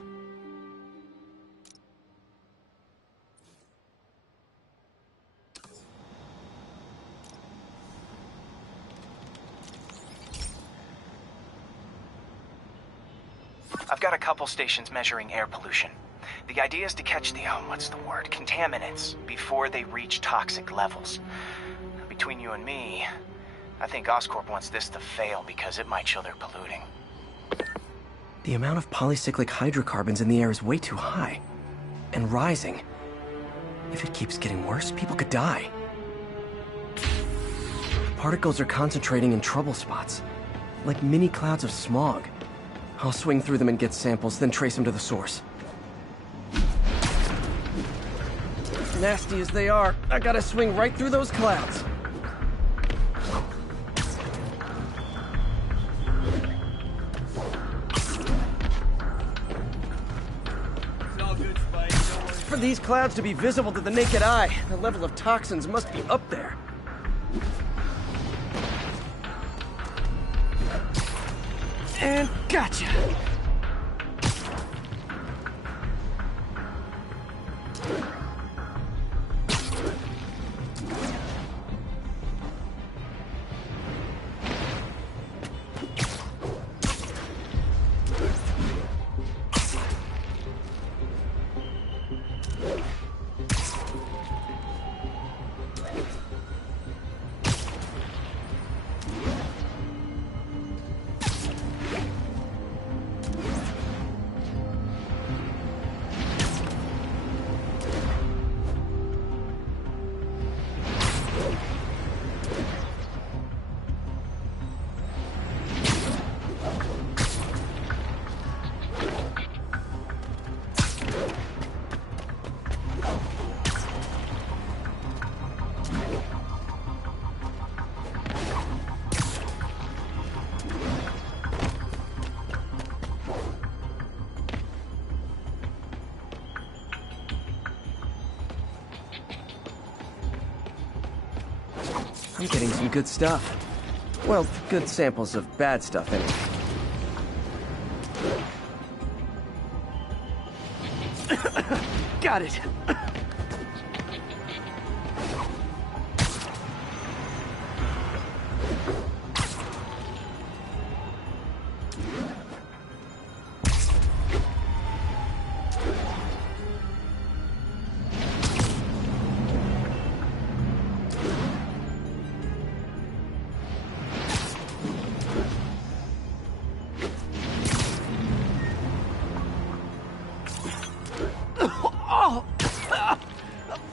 I've got a couple stations measuring air pollution. The idea is to catch the, contaminants before they reach toxic levels. Between you and me, I think Oscorp wants this to fail because it might show they're polluting. The amount of polycyclic hydrocarbons in the air is way too high. And rising. If it keeps getting worse, people could die. The particles are concentrating in trouble spots, like mini clouds of smog. I'll swing through them and get samples, then trace them to the source. Nasty as they are, I gotta swing right through those clouds. For these clouds to be visible to the naked eye, the level of toxins must be up there. And gotcha! I'm getting some good stuff. Well, good samples of bad stuff, anyway. Got it!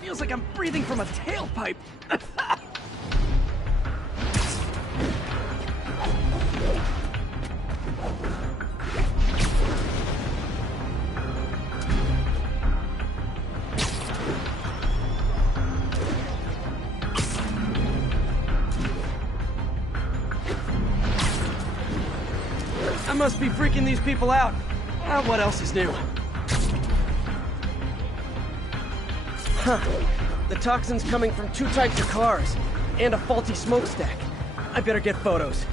Feels like I'm breathing from a tailpipe. I must be freaking these people out. What else is new? Huh. The toxin's coming from 2 types of cars, and a faulty smokestack. I better get photos.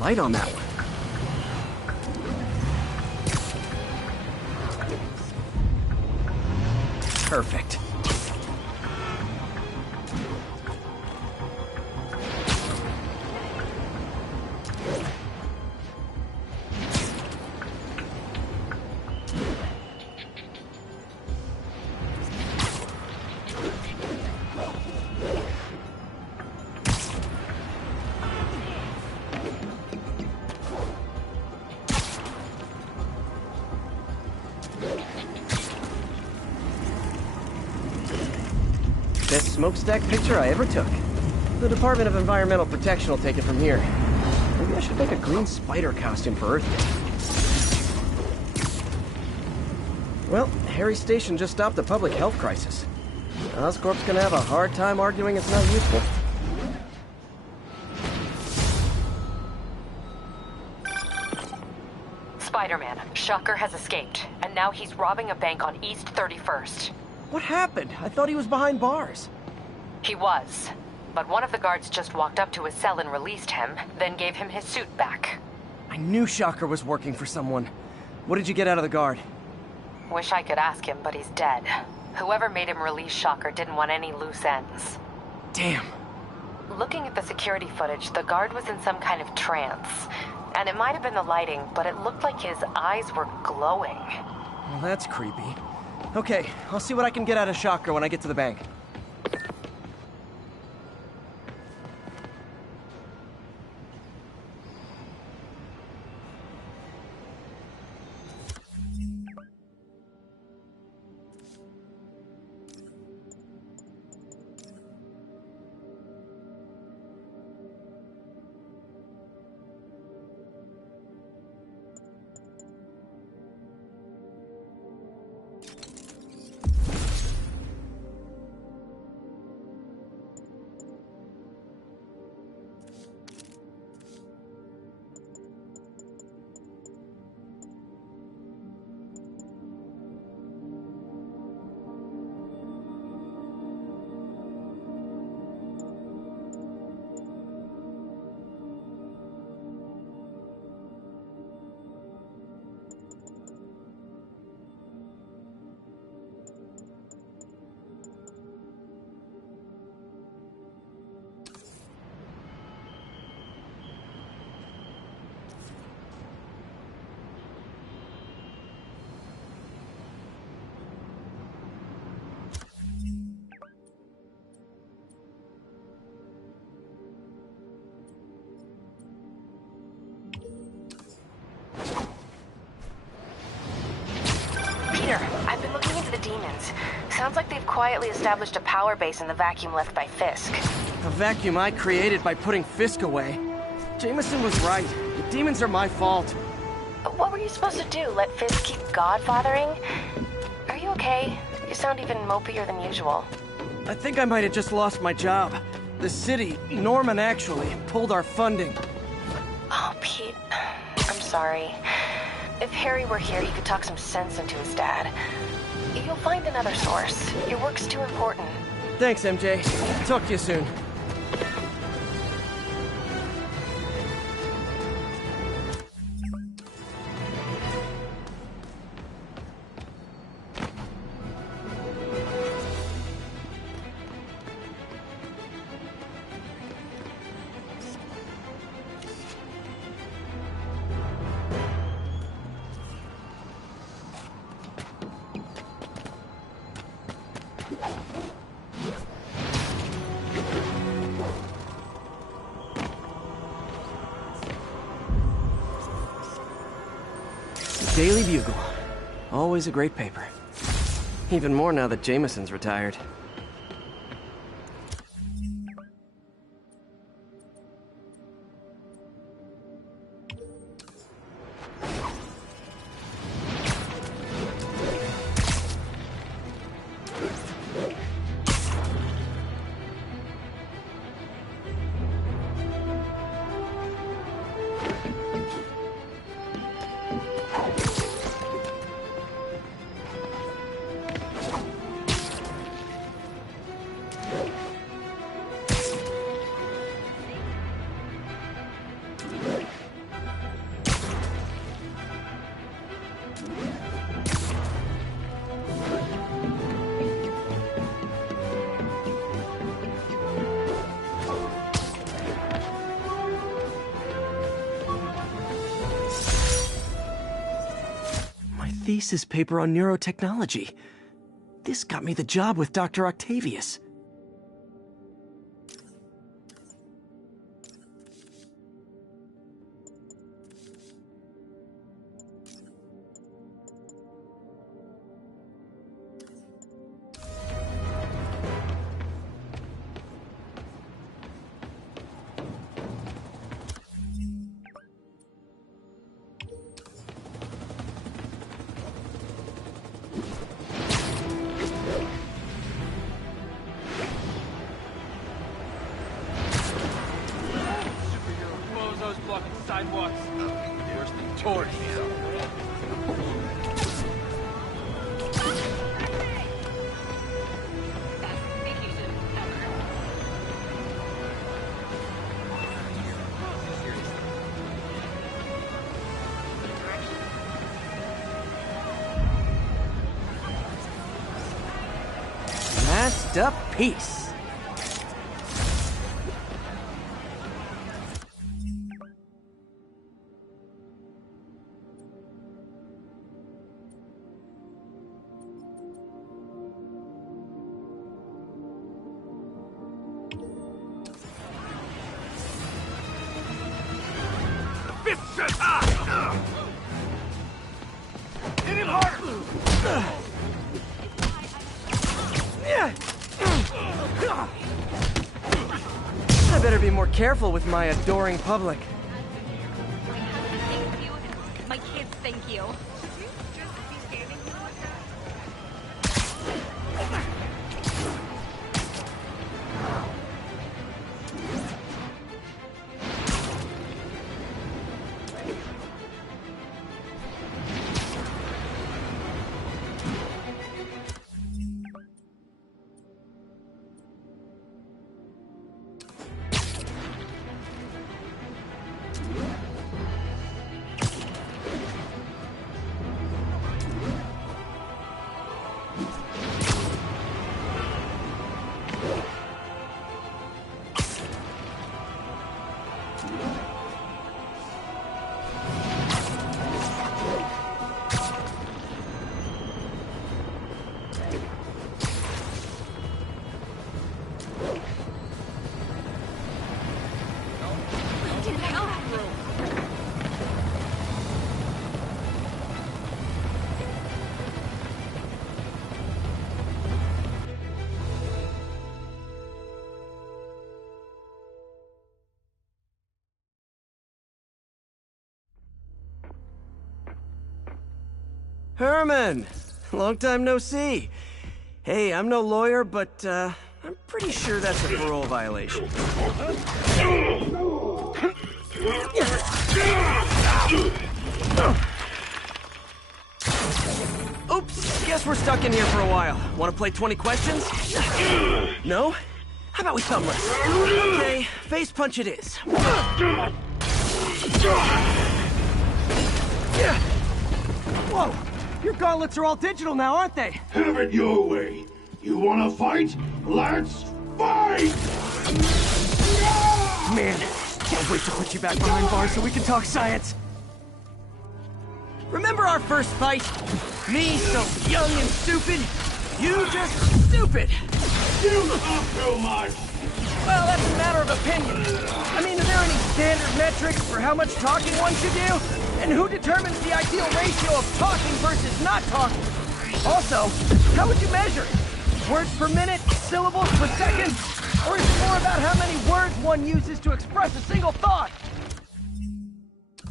light on that one. Perfect. Best smokestack picture I ever took. The Department of Environmental Protection will take it from here. Maybe I should make a green spider costume for Earth Day. Well, Harry Station just stopped a public health crisis. Oscorp's gonna have a hard time arguing it's not useful. Spider-Man, Shocker has escaped, and now he's robbing a bank on East 31st. What happened? I thought he was behind bars. He was, but one of the guards just walked up to his cell and released him, then gave him his suit back. I knew Shocker was working for someone. What did you get out of the guard? Wish I could ask him, but he's dead. Whoever made him release Shocker didn't want any loose ends. Damn. Looking at the security footage, the guard was in some kind of trance. And it might have been the lighting, but it looked like his eyes were glowing. Well, that's creepy. Okay, I'll see what I can get out of Shocker when I get to the bank. I've been looking into the demons. Sounds like they've quietly established a power base in the vacuum left by Fisk. A vacuum I created by putting Fisk away. Jameson was right. The demons are my fault. What were you supposed to do? Let Fisk keep godfathering? Are you okay? You sound even mopier than usual. I think I might have just lost my job. The city, Norman actually, pulled our funding. Oh, Pete. I'm sorry. If Harry were here, he could talk some sense into his dad. You'll find another source. Your work's too important. Thanks, MJ. Talk to you soon. Daily Bugle. Always a great paper. Even more now that Jameson's retired. thesis paper on neurotechnology. This got me the job with Dr. Octavius. Masked up peace. Hit him harder! I better be more careful with my adoring public. Thank you. My kids, thank you. Herman! Long time no see. Hey, I'm no lawyer, but, I'm pretty sure that's a parole violation. Oops, guess we're stuck in here for a while. Want to play 20 questions? No? How about we thumbless? Okay, face punch it is. Whoa! Your gauntlets are all digital now, aren't they? Have it your way. You wanna fight? Let's fight! Man, can't wait to put you back behind bars so we can talk science. Remember our first fight? Me so young and stupid, you just stupid. You talk too much. Well, that's a matter of opinion. I mean, are there any standard metrics for how much talking one should do? And who determines the ideal ratio of talking versus not talking? Also, how would you measure it? Words per minute? Syllables per second? Or is it more about how many words one uses to express a single thought?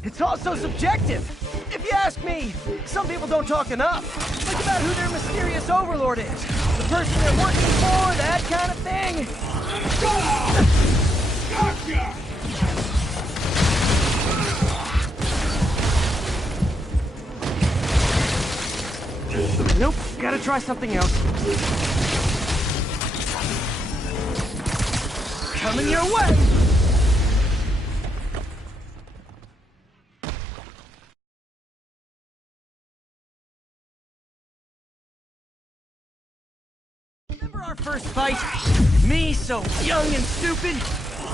It's also subjective. If you ask me, some people don't talk enough. Think about who their mysterious overlord is. The person they're working for, that kind of thing. Gotcha! Nope, gotta try something else. Coming your way! Remember our first fight? Me so young and stupid,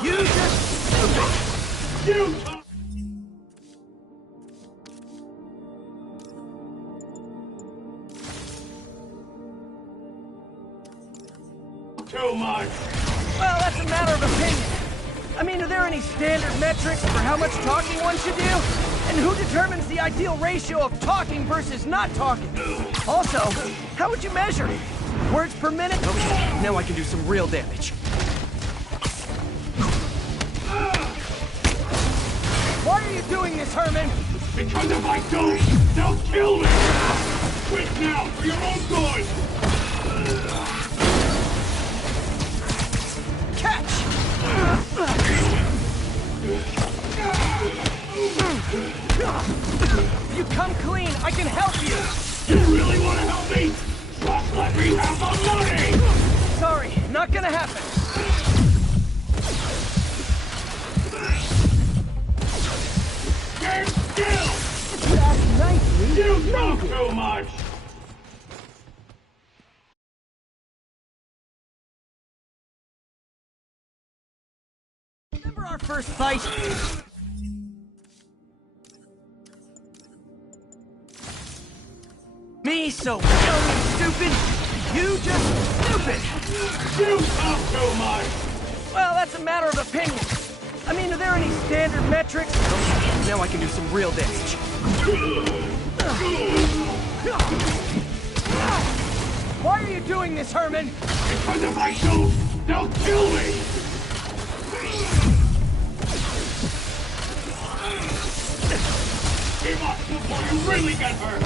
you just stupid! You too much! Well, that's a matter of opinion. I mean, are there any standard metrics for how much talking one should do? And who determines the ideal ratio of talking versus not talking? Also, how would you measure it? Words per minute? Okay, now I can do some real damage. Why are you doing this, Herman? Because if I don't, they'll kill me! Quit now, for your own good! Catch! If you come clean, I can help you! You really want to help me? Just let me have the money! Sorry, not gonna happen. Stand still! That's nicely. You talk too much! Remember our first fight? Me so young and stupid, you just stupid! You talk too much! Well, that's a matter of opinion. I mean, are there any standard metrics? Okay, now I can do some real damage. Why are you doing this, Herman? Because if I don't, they'll kill me! Give up before you really get hurt!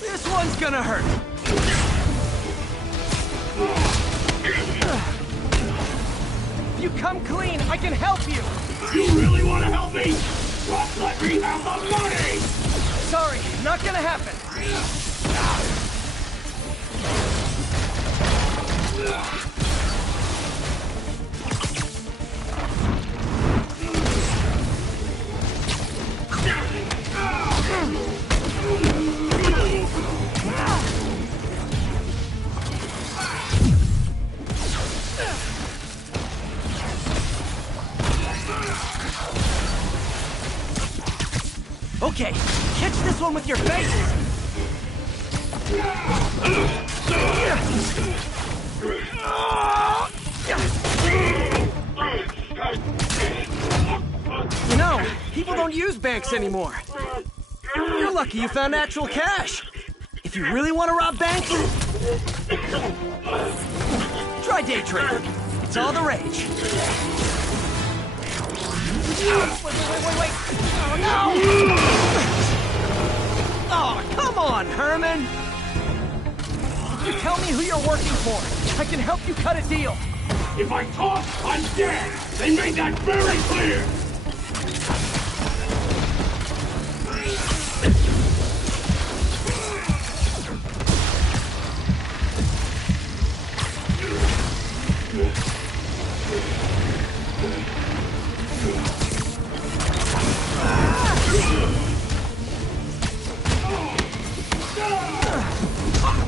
This one's gonna hurt. If you come clean, I can help you. You really want to help me? Just let me have the money! Sorry, not gonna happen. Okay, catch this one with your face! You know, people don't use banks anymore. You're lucky you found actual cash. If you really want to rob banks, try day trading. It's all the rage. Wait. Oh, no! Oh, come on, Herman! You tell me who you're working for. I can help you cut a deal. If I talk, I'm dead! They made that very clear!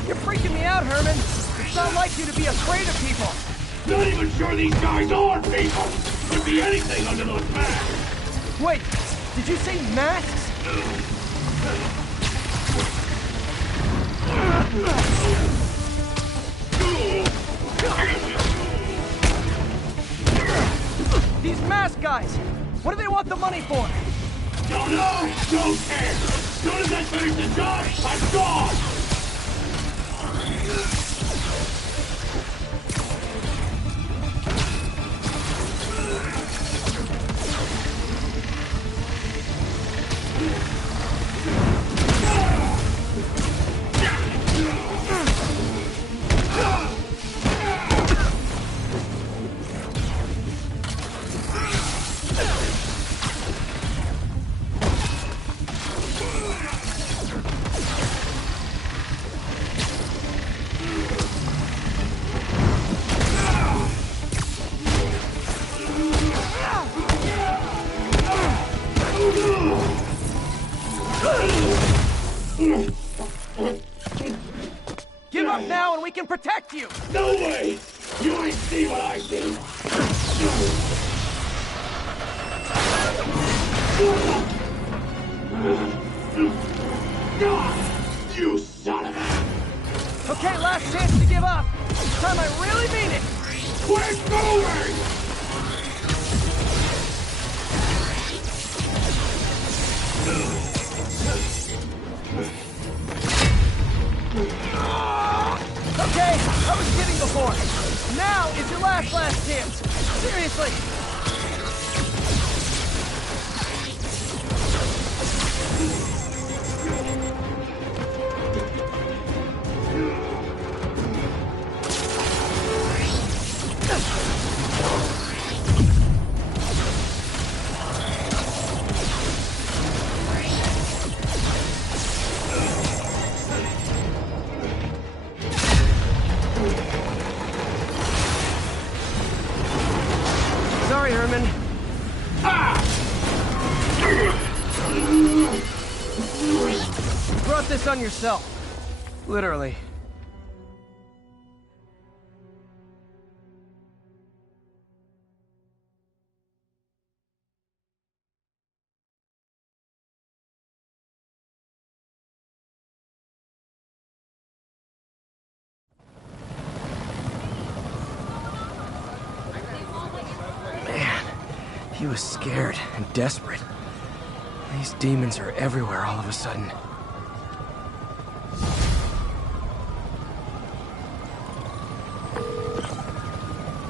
You're freaking me out, Herman. It's not like you to be afraid of people. Not even sure these guys are people! Could be anything under those masks! Wait, did you say masks? These mask guys, what do they want the money for? Don't know! Don't care! As soon as I finish the job, I'm gone! Give up now and we can protect you! No way! You ain't see what I see! You son of a... Okay, last chance to give up. This time I really mean it. Quit moving! Okay, I was kidding before. Now is your last chance. Seriously. Sorry, Herman. You brought this on yourself. Literally. He was scared and desperate. These demons are everywhere all of a sudden.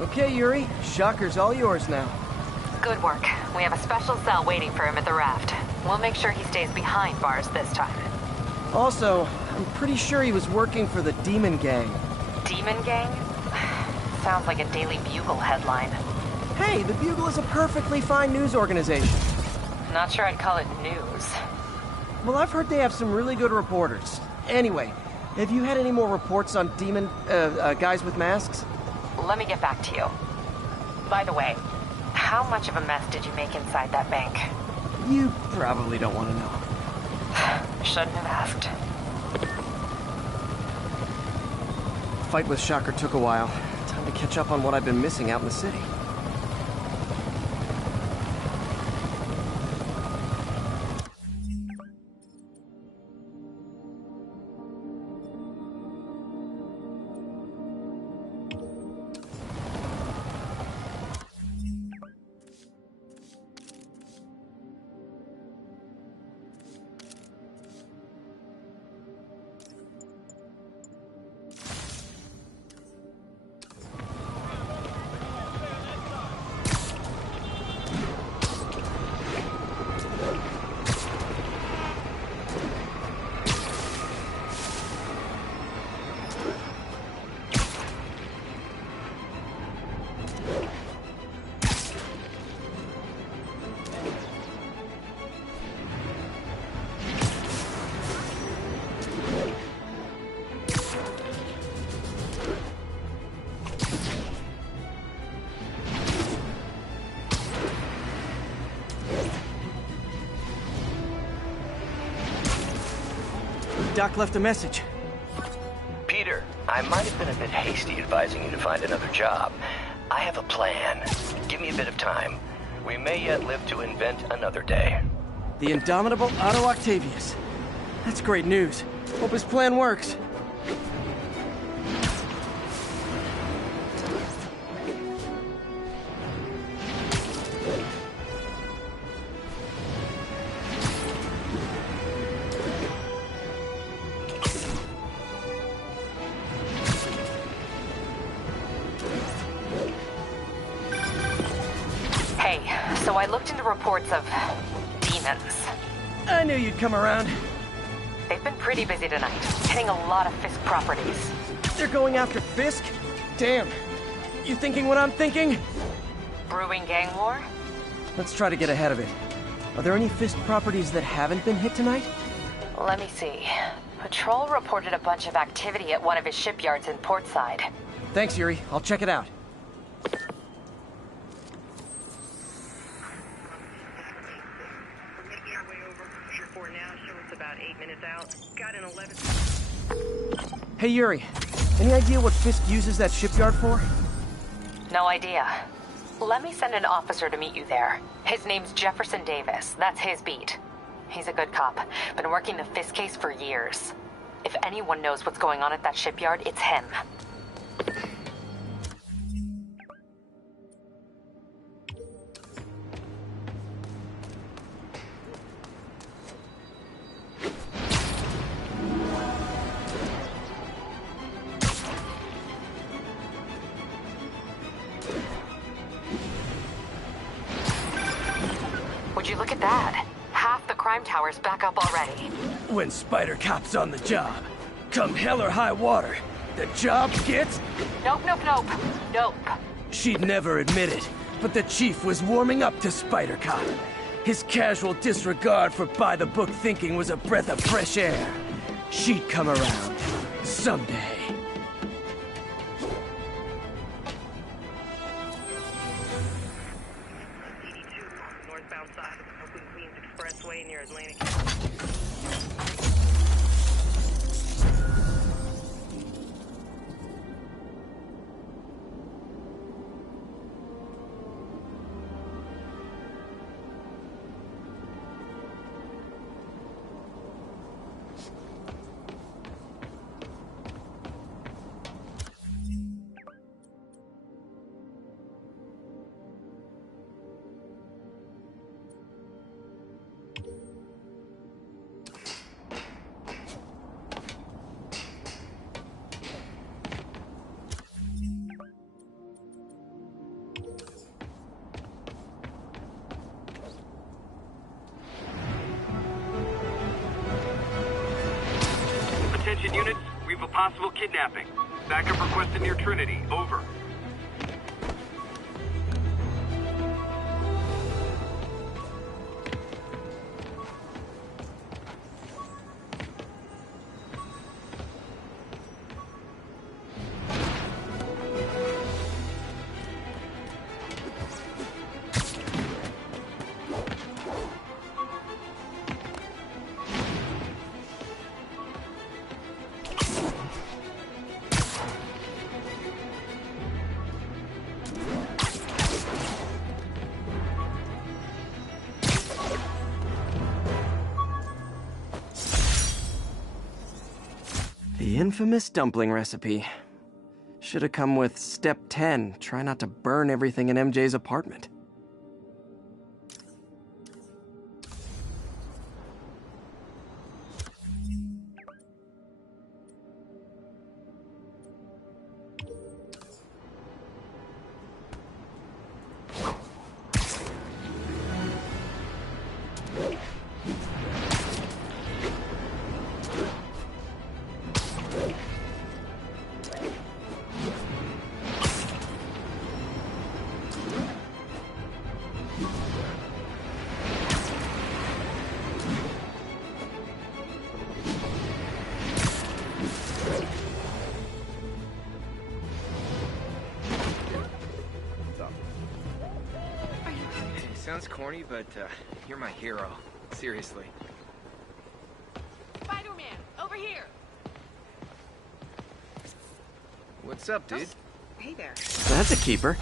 Okay, Yuri. Shocker's all yours now. Good work. We have a special cell waiting for him at the raft. We'll make sure he stays behind bars this time. Also, I'm pretty sure he was working for the Demon Gang. Demon Gang? Sounds like a Daily Bugle headline. Hey, the Bugle is a perfectly fine news organization. Not sure I'd call it news. Well, I've heard they have some really good reporters. Anyway, have you had any more reports on demon, guys with masks? Let me get back to you. By the way, how much of a mess did you make inside that bank? You probably don't want to know. Shouldn't have asked. The fight with Shocker took a while. Time to catch up on what I've been missing out in the city. Doc left a message. Peter, I might have been a bit hasty advising you to find another job. I have a plan. Give me a bit of time. We may yet live to invent another day. The indomitable Otto Octavius. That's great news. Hope his plan works. So I looked into reports of demons. I knew you'd come around. They've been pretty busy tonight, hitting a lot of Fisk properties. They're going after Fisk? Damn. You thinking what I'm thinking? Brewing gang war? Let's try to get ahead of it. Are there any Fisk properties that haven't been hit tonight? Let me see. Patrol reported a bunch of activity at one of his shipyards in Portside. Thanks, Yuri. I'll check it out. Making our way over. Push your 4 now. Show us about 8 minutes out. Got an 11... Hey, Yuri. Any idea what Fisk uses that shipyard for? No idea. Let me send an officer to meet you there. His name's Jefferson Davis. That's his beat. He's a good cop. Been working the Fisk case for years. If anyone knows what's going on at that shipyard, it's him. Would you look at that? Half the crime tower's back up already. When Spider Cop's on the job, come hell or high water, the job gets... Nope. She'd never admit it, but the chief was warming up to Spider Cop. His casual disregard for by-the-book thinking was a breath of fresh air. She'd come around someday. Northbound side of the Oakland Queens Expressway near Atlantic. Attention units, we have a possible kidnapping. Backup requested near Trinity. Over. The infamous dumpling recipe. Should have come with step 10. Try not to burn everything in MJ's apartment. Sounds corny, but you're my hero. Seriously. Spider-Man, over here! What's up, dude? Hey there. That's a keeper.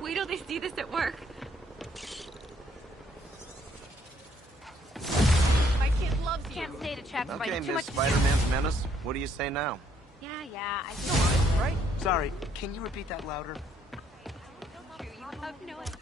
Wait till they see this at work. My kid loves you. Can't stay to check if I Okay, do too Miss much. Spider-Man's menace. What do you say now? Yeah, I still want it, right? Sorry, can you repeat that louder? You have no idea.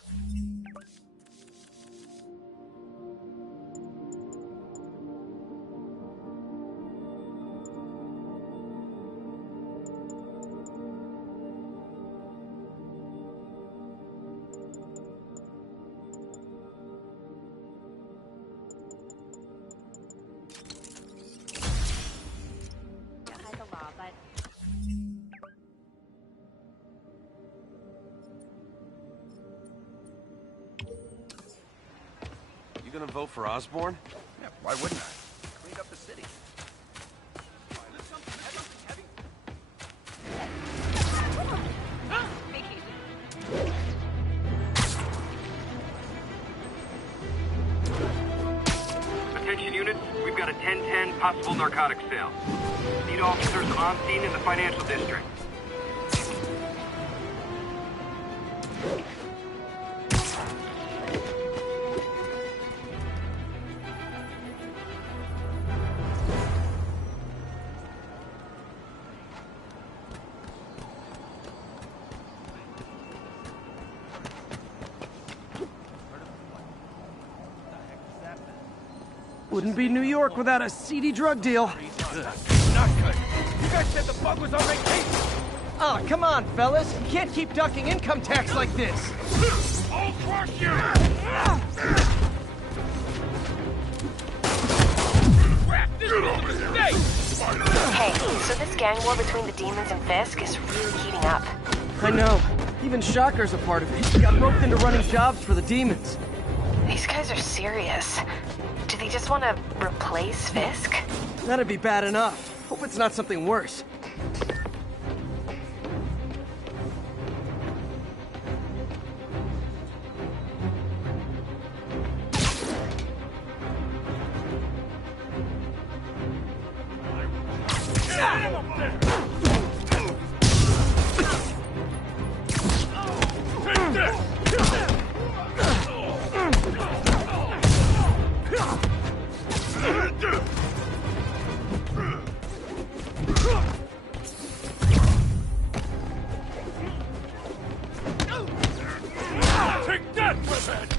You gonna vote for Osborn? Yeah, why wouldn't I? Cleaned up the city. Attention units, we've got a 10-10 possible narcotics sale. Need officers on scene in the financial district. Wouldn't be New York without a seedy drug deal. Not good. You guys said the bug was on vacation. Oh, come on, fellas. You can't keep ducking income tax like this. I'll crush you! Crap, this is a mistake! Hey, so this gang war between the demons and Fisk is really heating up. I know. Even Shocker's a part of it. He got roped into running jobs for the demons. These guys are serious. Do they just want to replace Fisk? That'd be bad enough. Hope it's not something worse. Take that, weapon!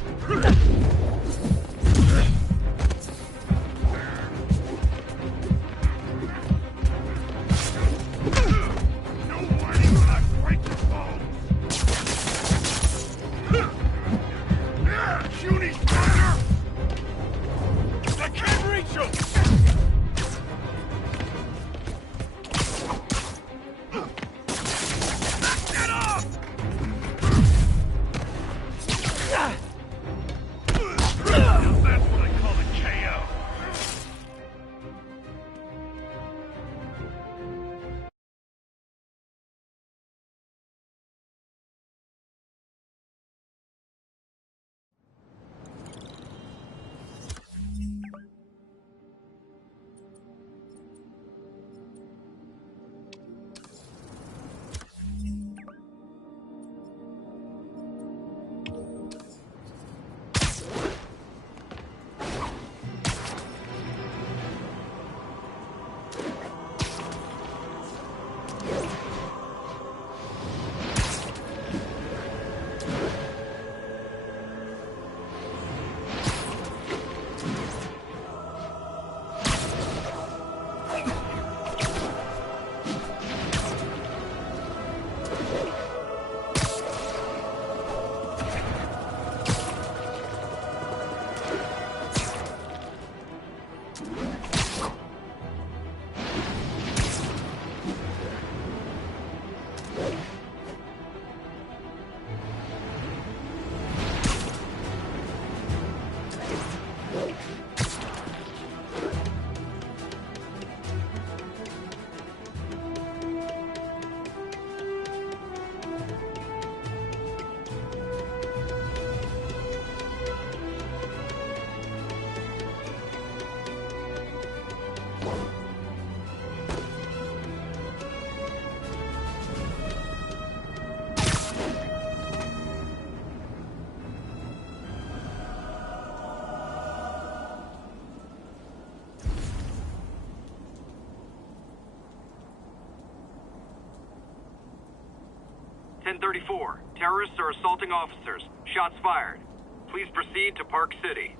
Terrorists are assaulting officers. Shots fired. Please proceed to Park City.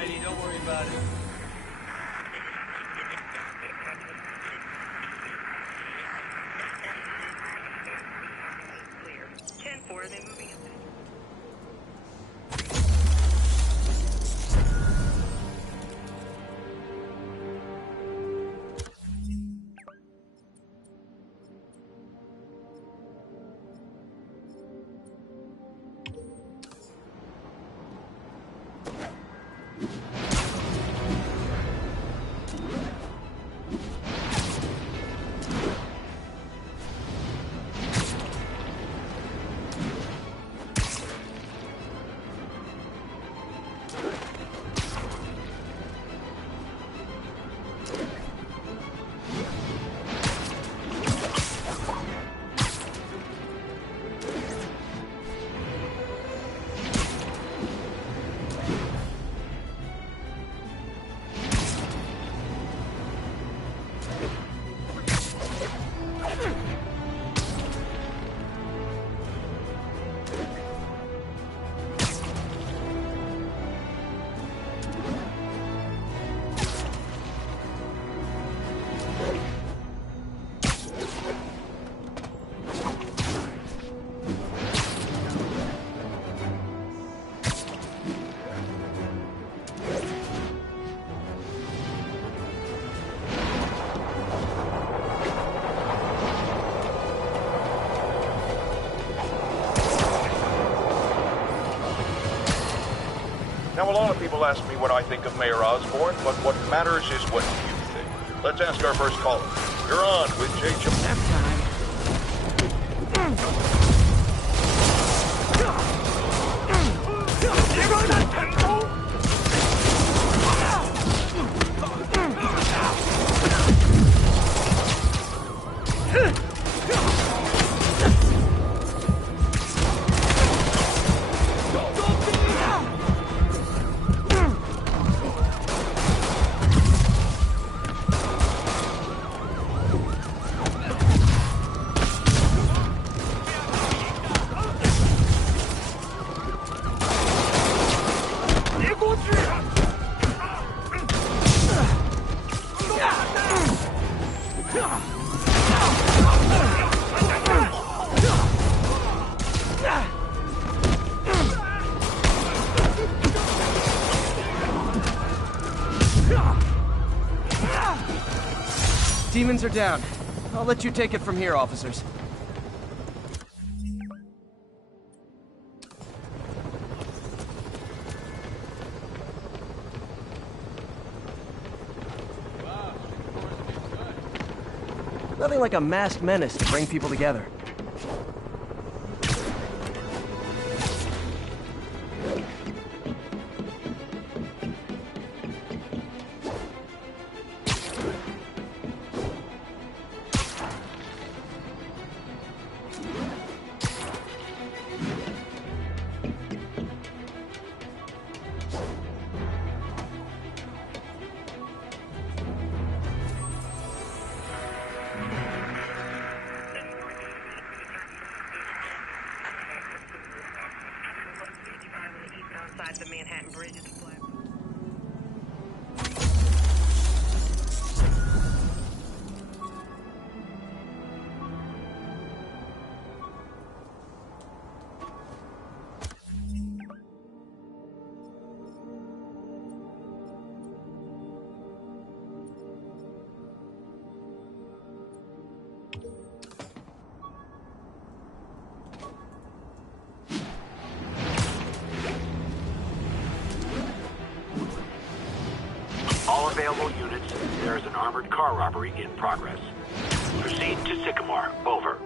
Spidey, don't worry about it. Clear. 10-4, then moving into... Now, a lot of people ask me what I think of Mayor Osborn, but what matters is what you think. Let's ask our first caller. You're on with Jay Demons are down. I'll let you take it from here, officers. Nothing like a masked menace to bring people together. Outside the Manhattan Bridge at the flag. All available units, there is an armored car robbery in progress. Proceed to Sycamore. Over.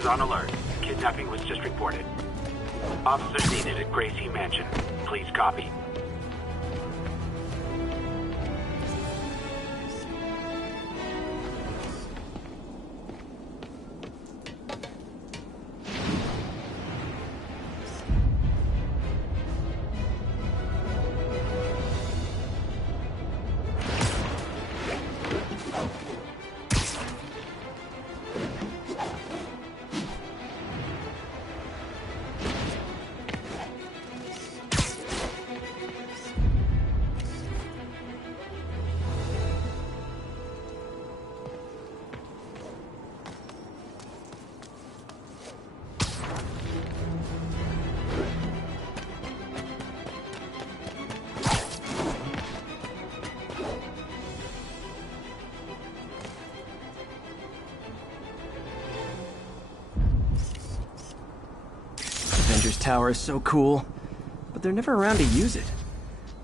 Officers on alert. Kidnapping was just reported. Officers needed at Gracie Mansion. Please copy. Avengers Tower is so cool, but they're never around to use it.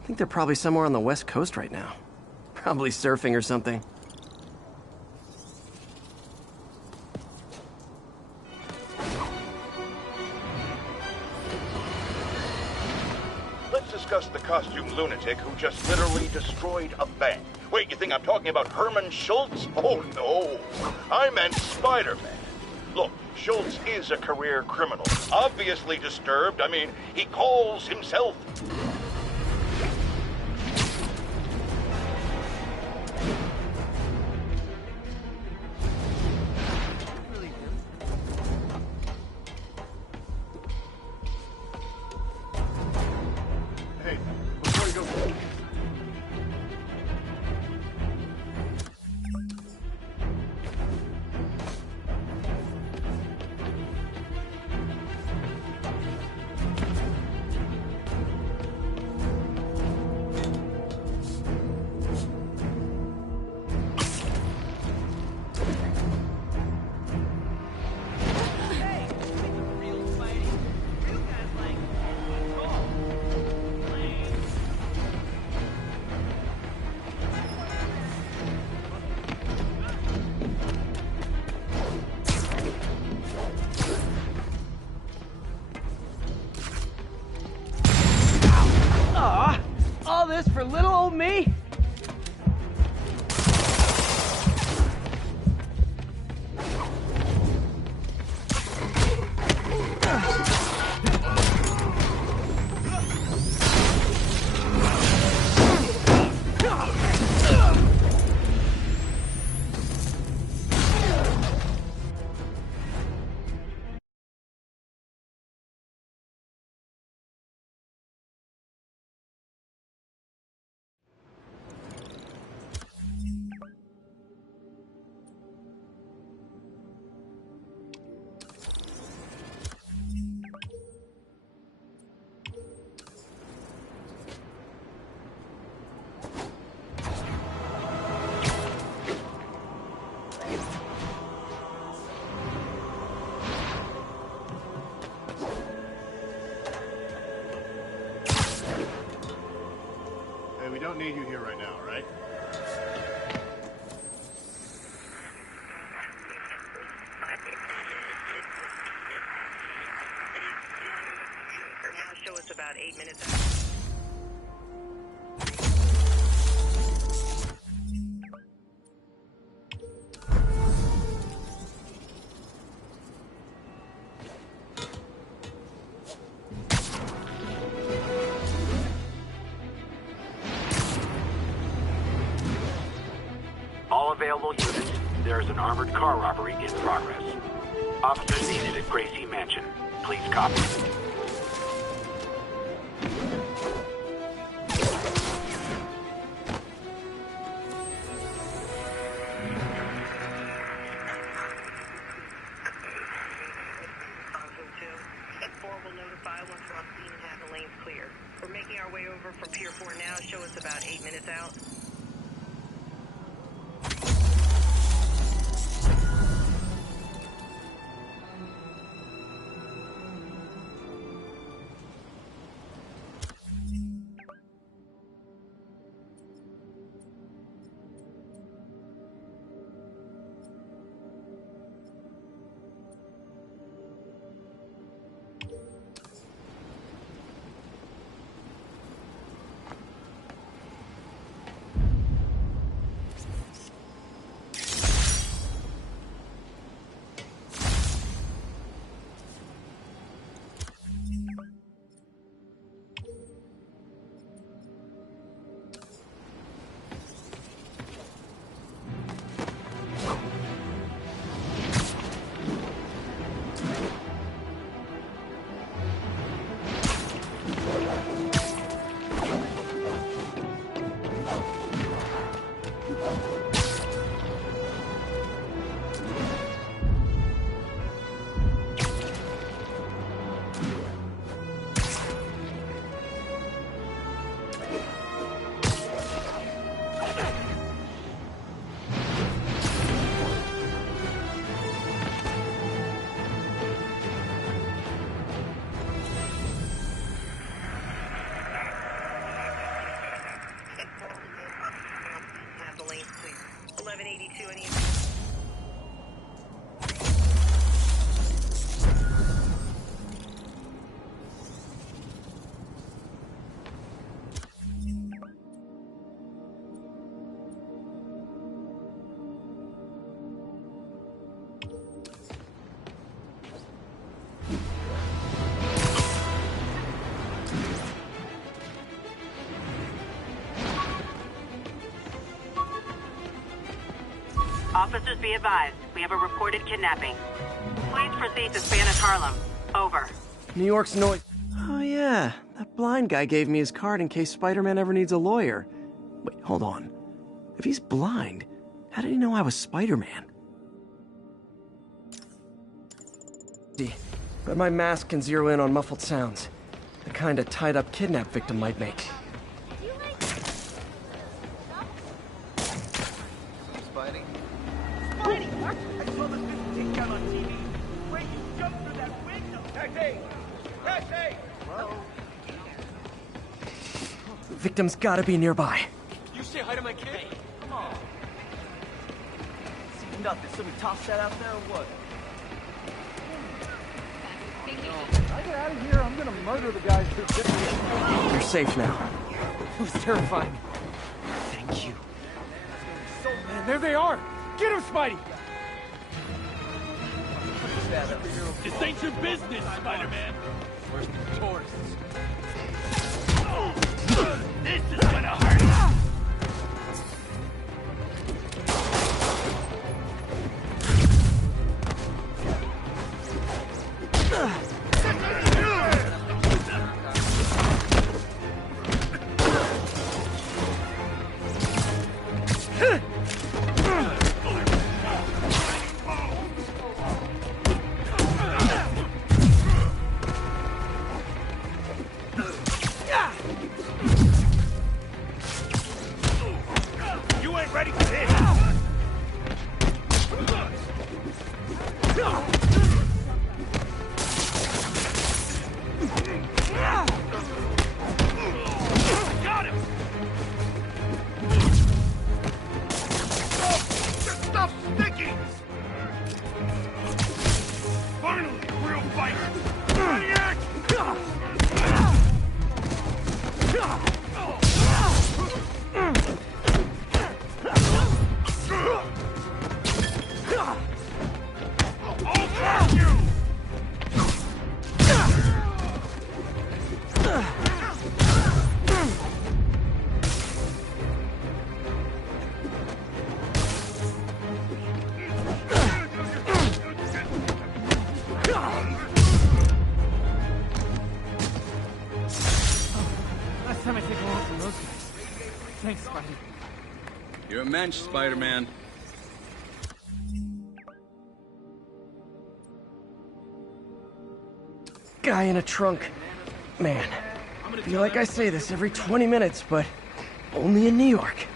I think they're probably somewhere on the West Coast right now. Probably surfing or something. Let's discuss the costume lunatic who just literally destroyed a bank. Wait, you think I'm talking about Herman Schultz? Oh, no. I meant Spider-Man. Look, Schultz is a career criminal. Obviously disturbed. I mean, he calls himself... Hey, before you go... Aw, all this for little old me? Hey, we don't need you here right now, right? Now show us about 8 minutes out. All available units. There is an armored car robbery in progress. Officers needed at Gracie Mansion. Please copy. Will notify once we're on scene and have the lanes clear. We're making our way over from Pier 4 now. Show us about 8 minutes out. Officers be advised, we have a reported kidnapping. Please proceed to Spanish Harlem. Over. New York's noise. Oh yeah, that blind guy gave me his card in case Spider-Man ever needs a lawyer. Wait, hold on. If he's blind, how did he know I was Spider-Man? But my mask can zero in on muffled sounds. The kind a tied-up kidnap victim might make. Spidey? Spidey! What? I saw this thing take down on TV. Wait, you jumped through that window! Taxi! Taxi! Hello? The victim's gotta be nearby. You say hi to my kid? Come on. See nothing, so we toss that out there or what? I get out of here, I'm gonna murder the guys who did this. You're safe now. It was terrifying. Thank you. Man, there they are! Get him, Spidey! This ain't your business, Spider-Man! Where's the tourists? This is gonna hurt! You ain't ready for this! Got him! Oh, this stuff's sticky! Finally, real fight! Maniac! I'll fuck you! Last time I take a loss from those guys. Thanks, Spidey. You're a mensch, Spider-Man. Guy in a trunk. Man, I feel like I say this every 20 minutes, but only in New York.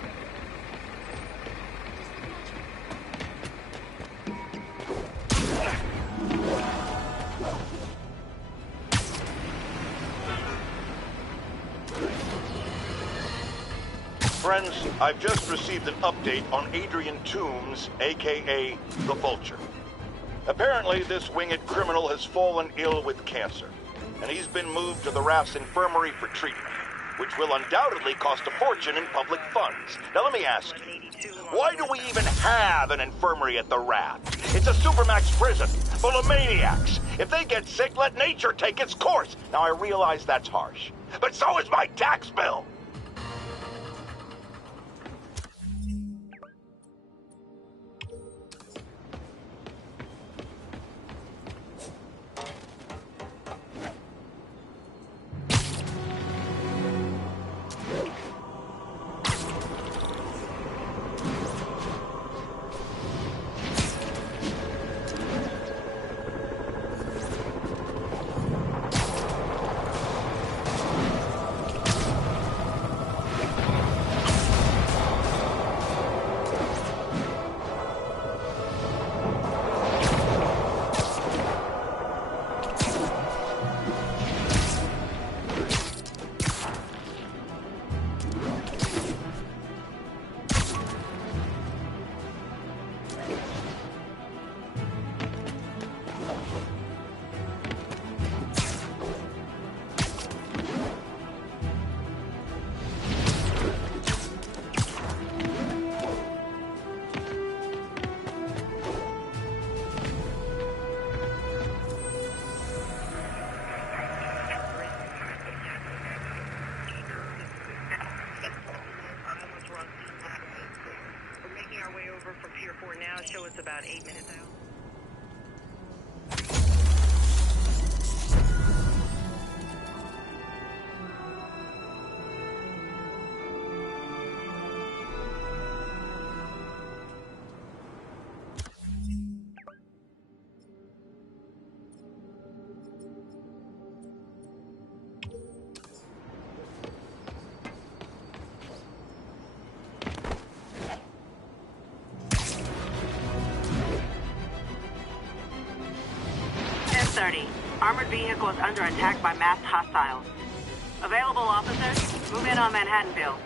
Friends, I've just received an update on Adrian Toombs, aka the Vulture. Apparently, this winged criminal has fallen ill with cancer, and he's been moved to the RAF's infirmary for treatment, which will undoubtedly cost a fortune in public funds. Now let me ask you, why do we even have an infirmary at the RAF? It's a supermax prison full of maniacs. If they get sick, let nature take its course. Now I realize that's harsh, but so is my tax bill. 4 now. Show us about 8 minutes out. Armored vehicle is under attack by masked hostiles. Available officers, move in on Manhattanville.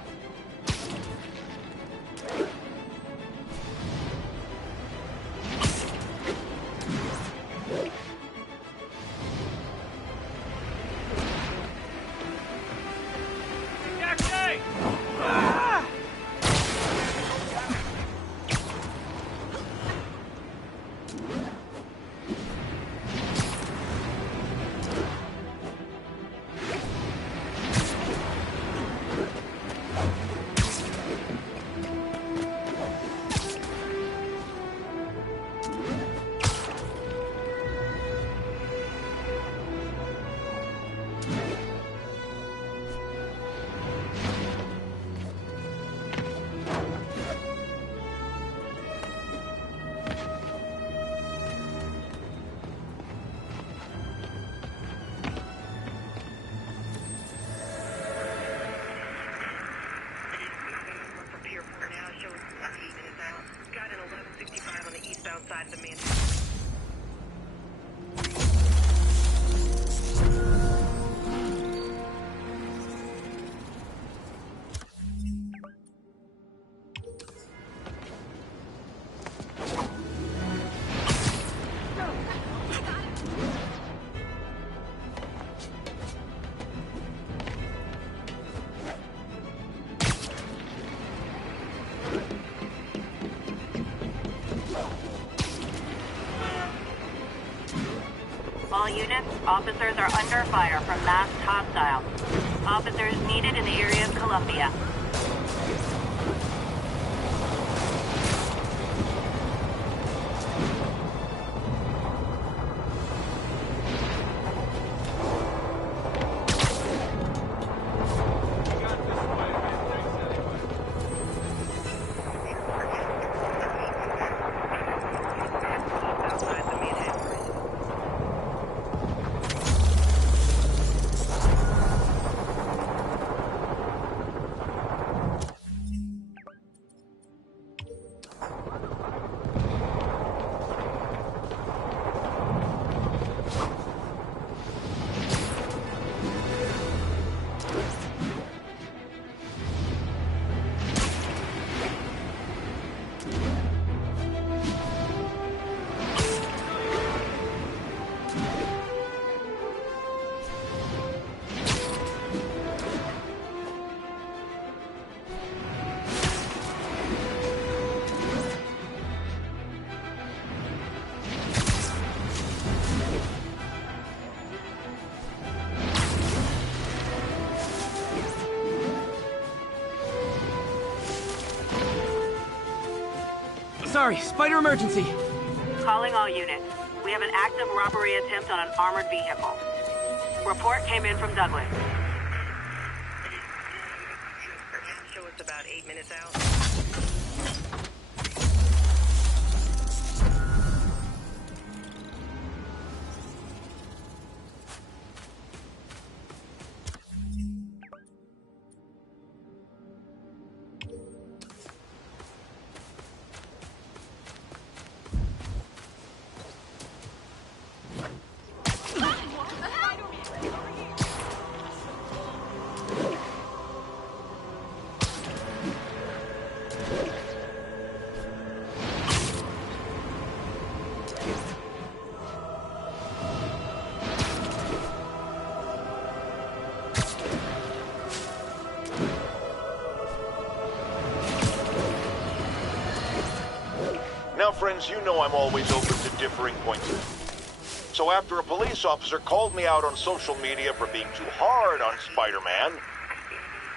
Side of the main. All units, officers are under fire from masked hostiles. Officers needed in the area of Columbia. Sorry, spider emergency. Calling all units. We have an active robbery attempt on an armored vehicle. Report came in from Douglas. Show us about 8 minutes out. Now, friends, you know I'm always open to differing points of view. So after a police officer called me out on social media for being too hard on Spider-Man,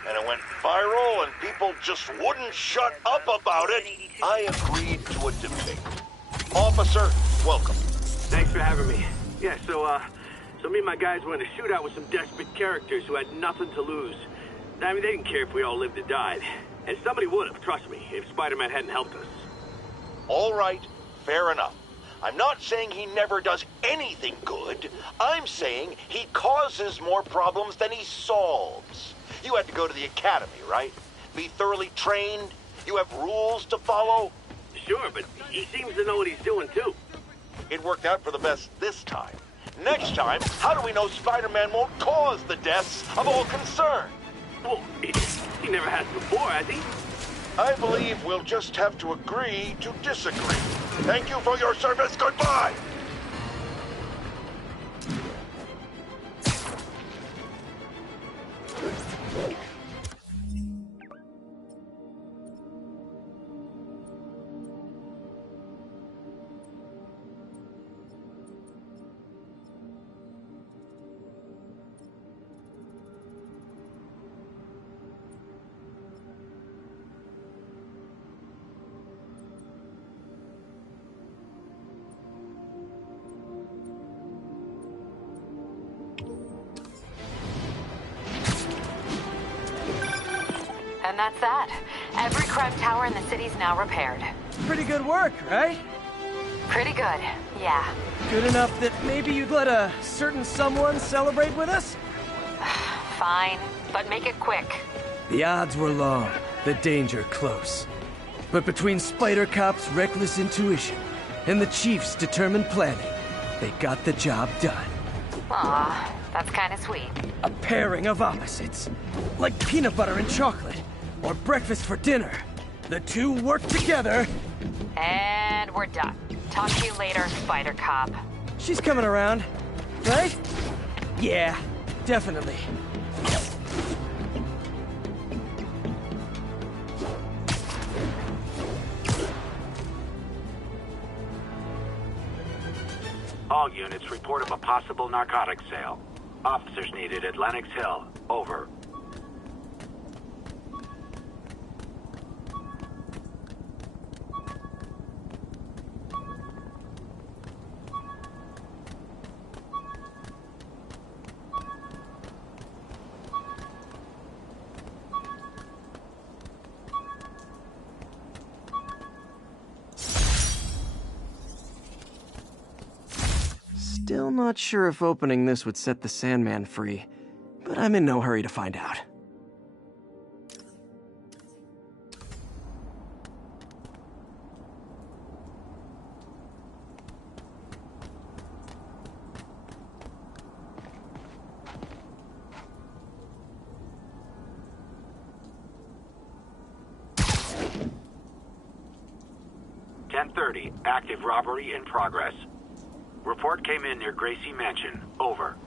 and it went viral and people just wouldn't shut up about it, I agreed to a debate. Officer, welcome. Thanks for having me. Yeah, so me and my guys were in a shootout with some desperate characters who had nothing to lose. I mean, they didn't care if we all lived or died. And somebody would have, trust me, if Spider-Man hadn't helped us. All right, fair enough. I'm not saying he never does anything good. I'm saying he causes more problems than he solves. You had to go to the academy, right? Be thoroughly trained? You have rules to follow? Sure, but he seems to know what he's doing, too. It worked out for the best this time. Next time, how do we know Spider-Man won't cause the deaths of all concerned? Well, he never has before, has he? I believe we'll just have to agree to disagree. Thank you for your service. Goodbye! And that's that. Every crime tower in the city's now repaired. Pretty good work, right? Pretty good, yeah. Good enough that maybe you'd let a certain someone celebrate with us? Fine, but make it quick. The odds were long, the danger close. But between Spider Cop's reckless intuition and the Chief's determined planning, they got the job done. Aw, that's kinda sweet. A pairing of opposites. Like peanut butter and chocolate, or breakfast for dinner. The two work together. And we're done. Talk to you later, Spider Cop. She's coming around, right? Yeah, definitely. All units report of a possible narcotics sale. Officers needed at Lenox Hill. Over. Still not sure if opening this would set the Sandman free, but I'm in no hurry to find out. .30, active robbery in progress. Report came in near Gracie Mansion. Over.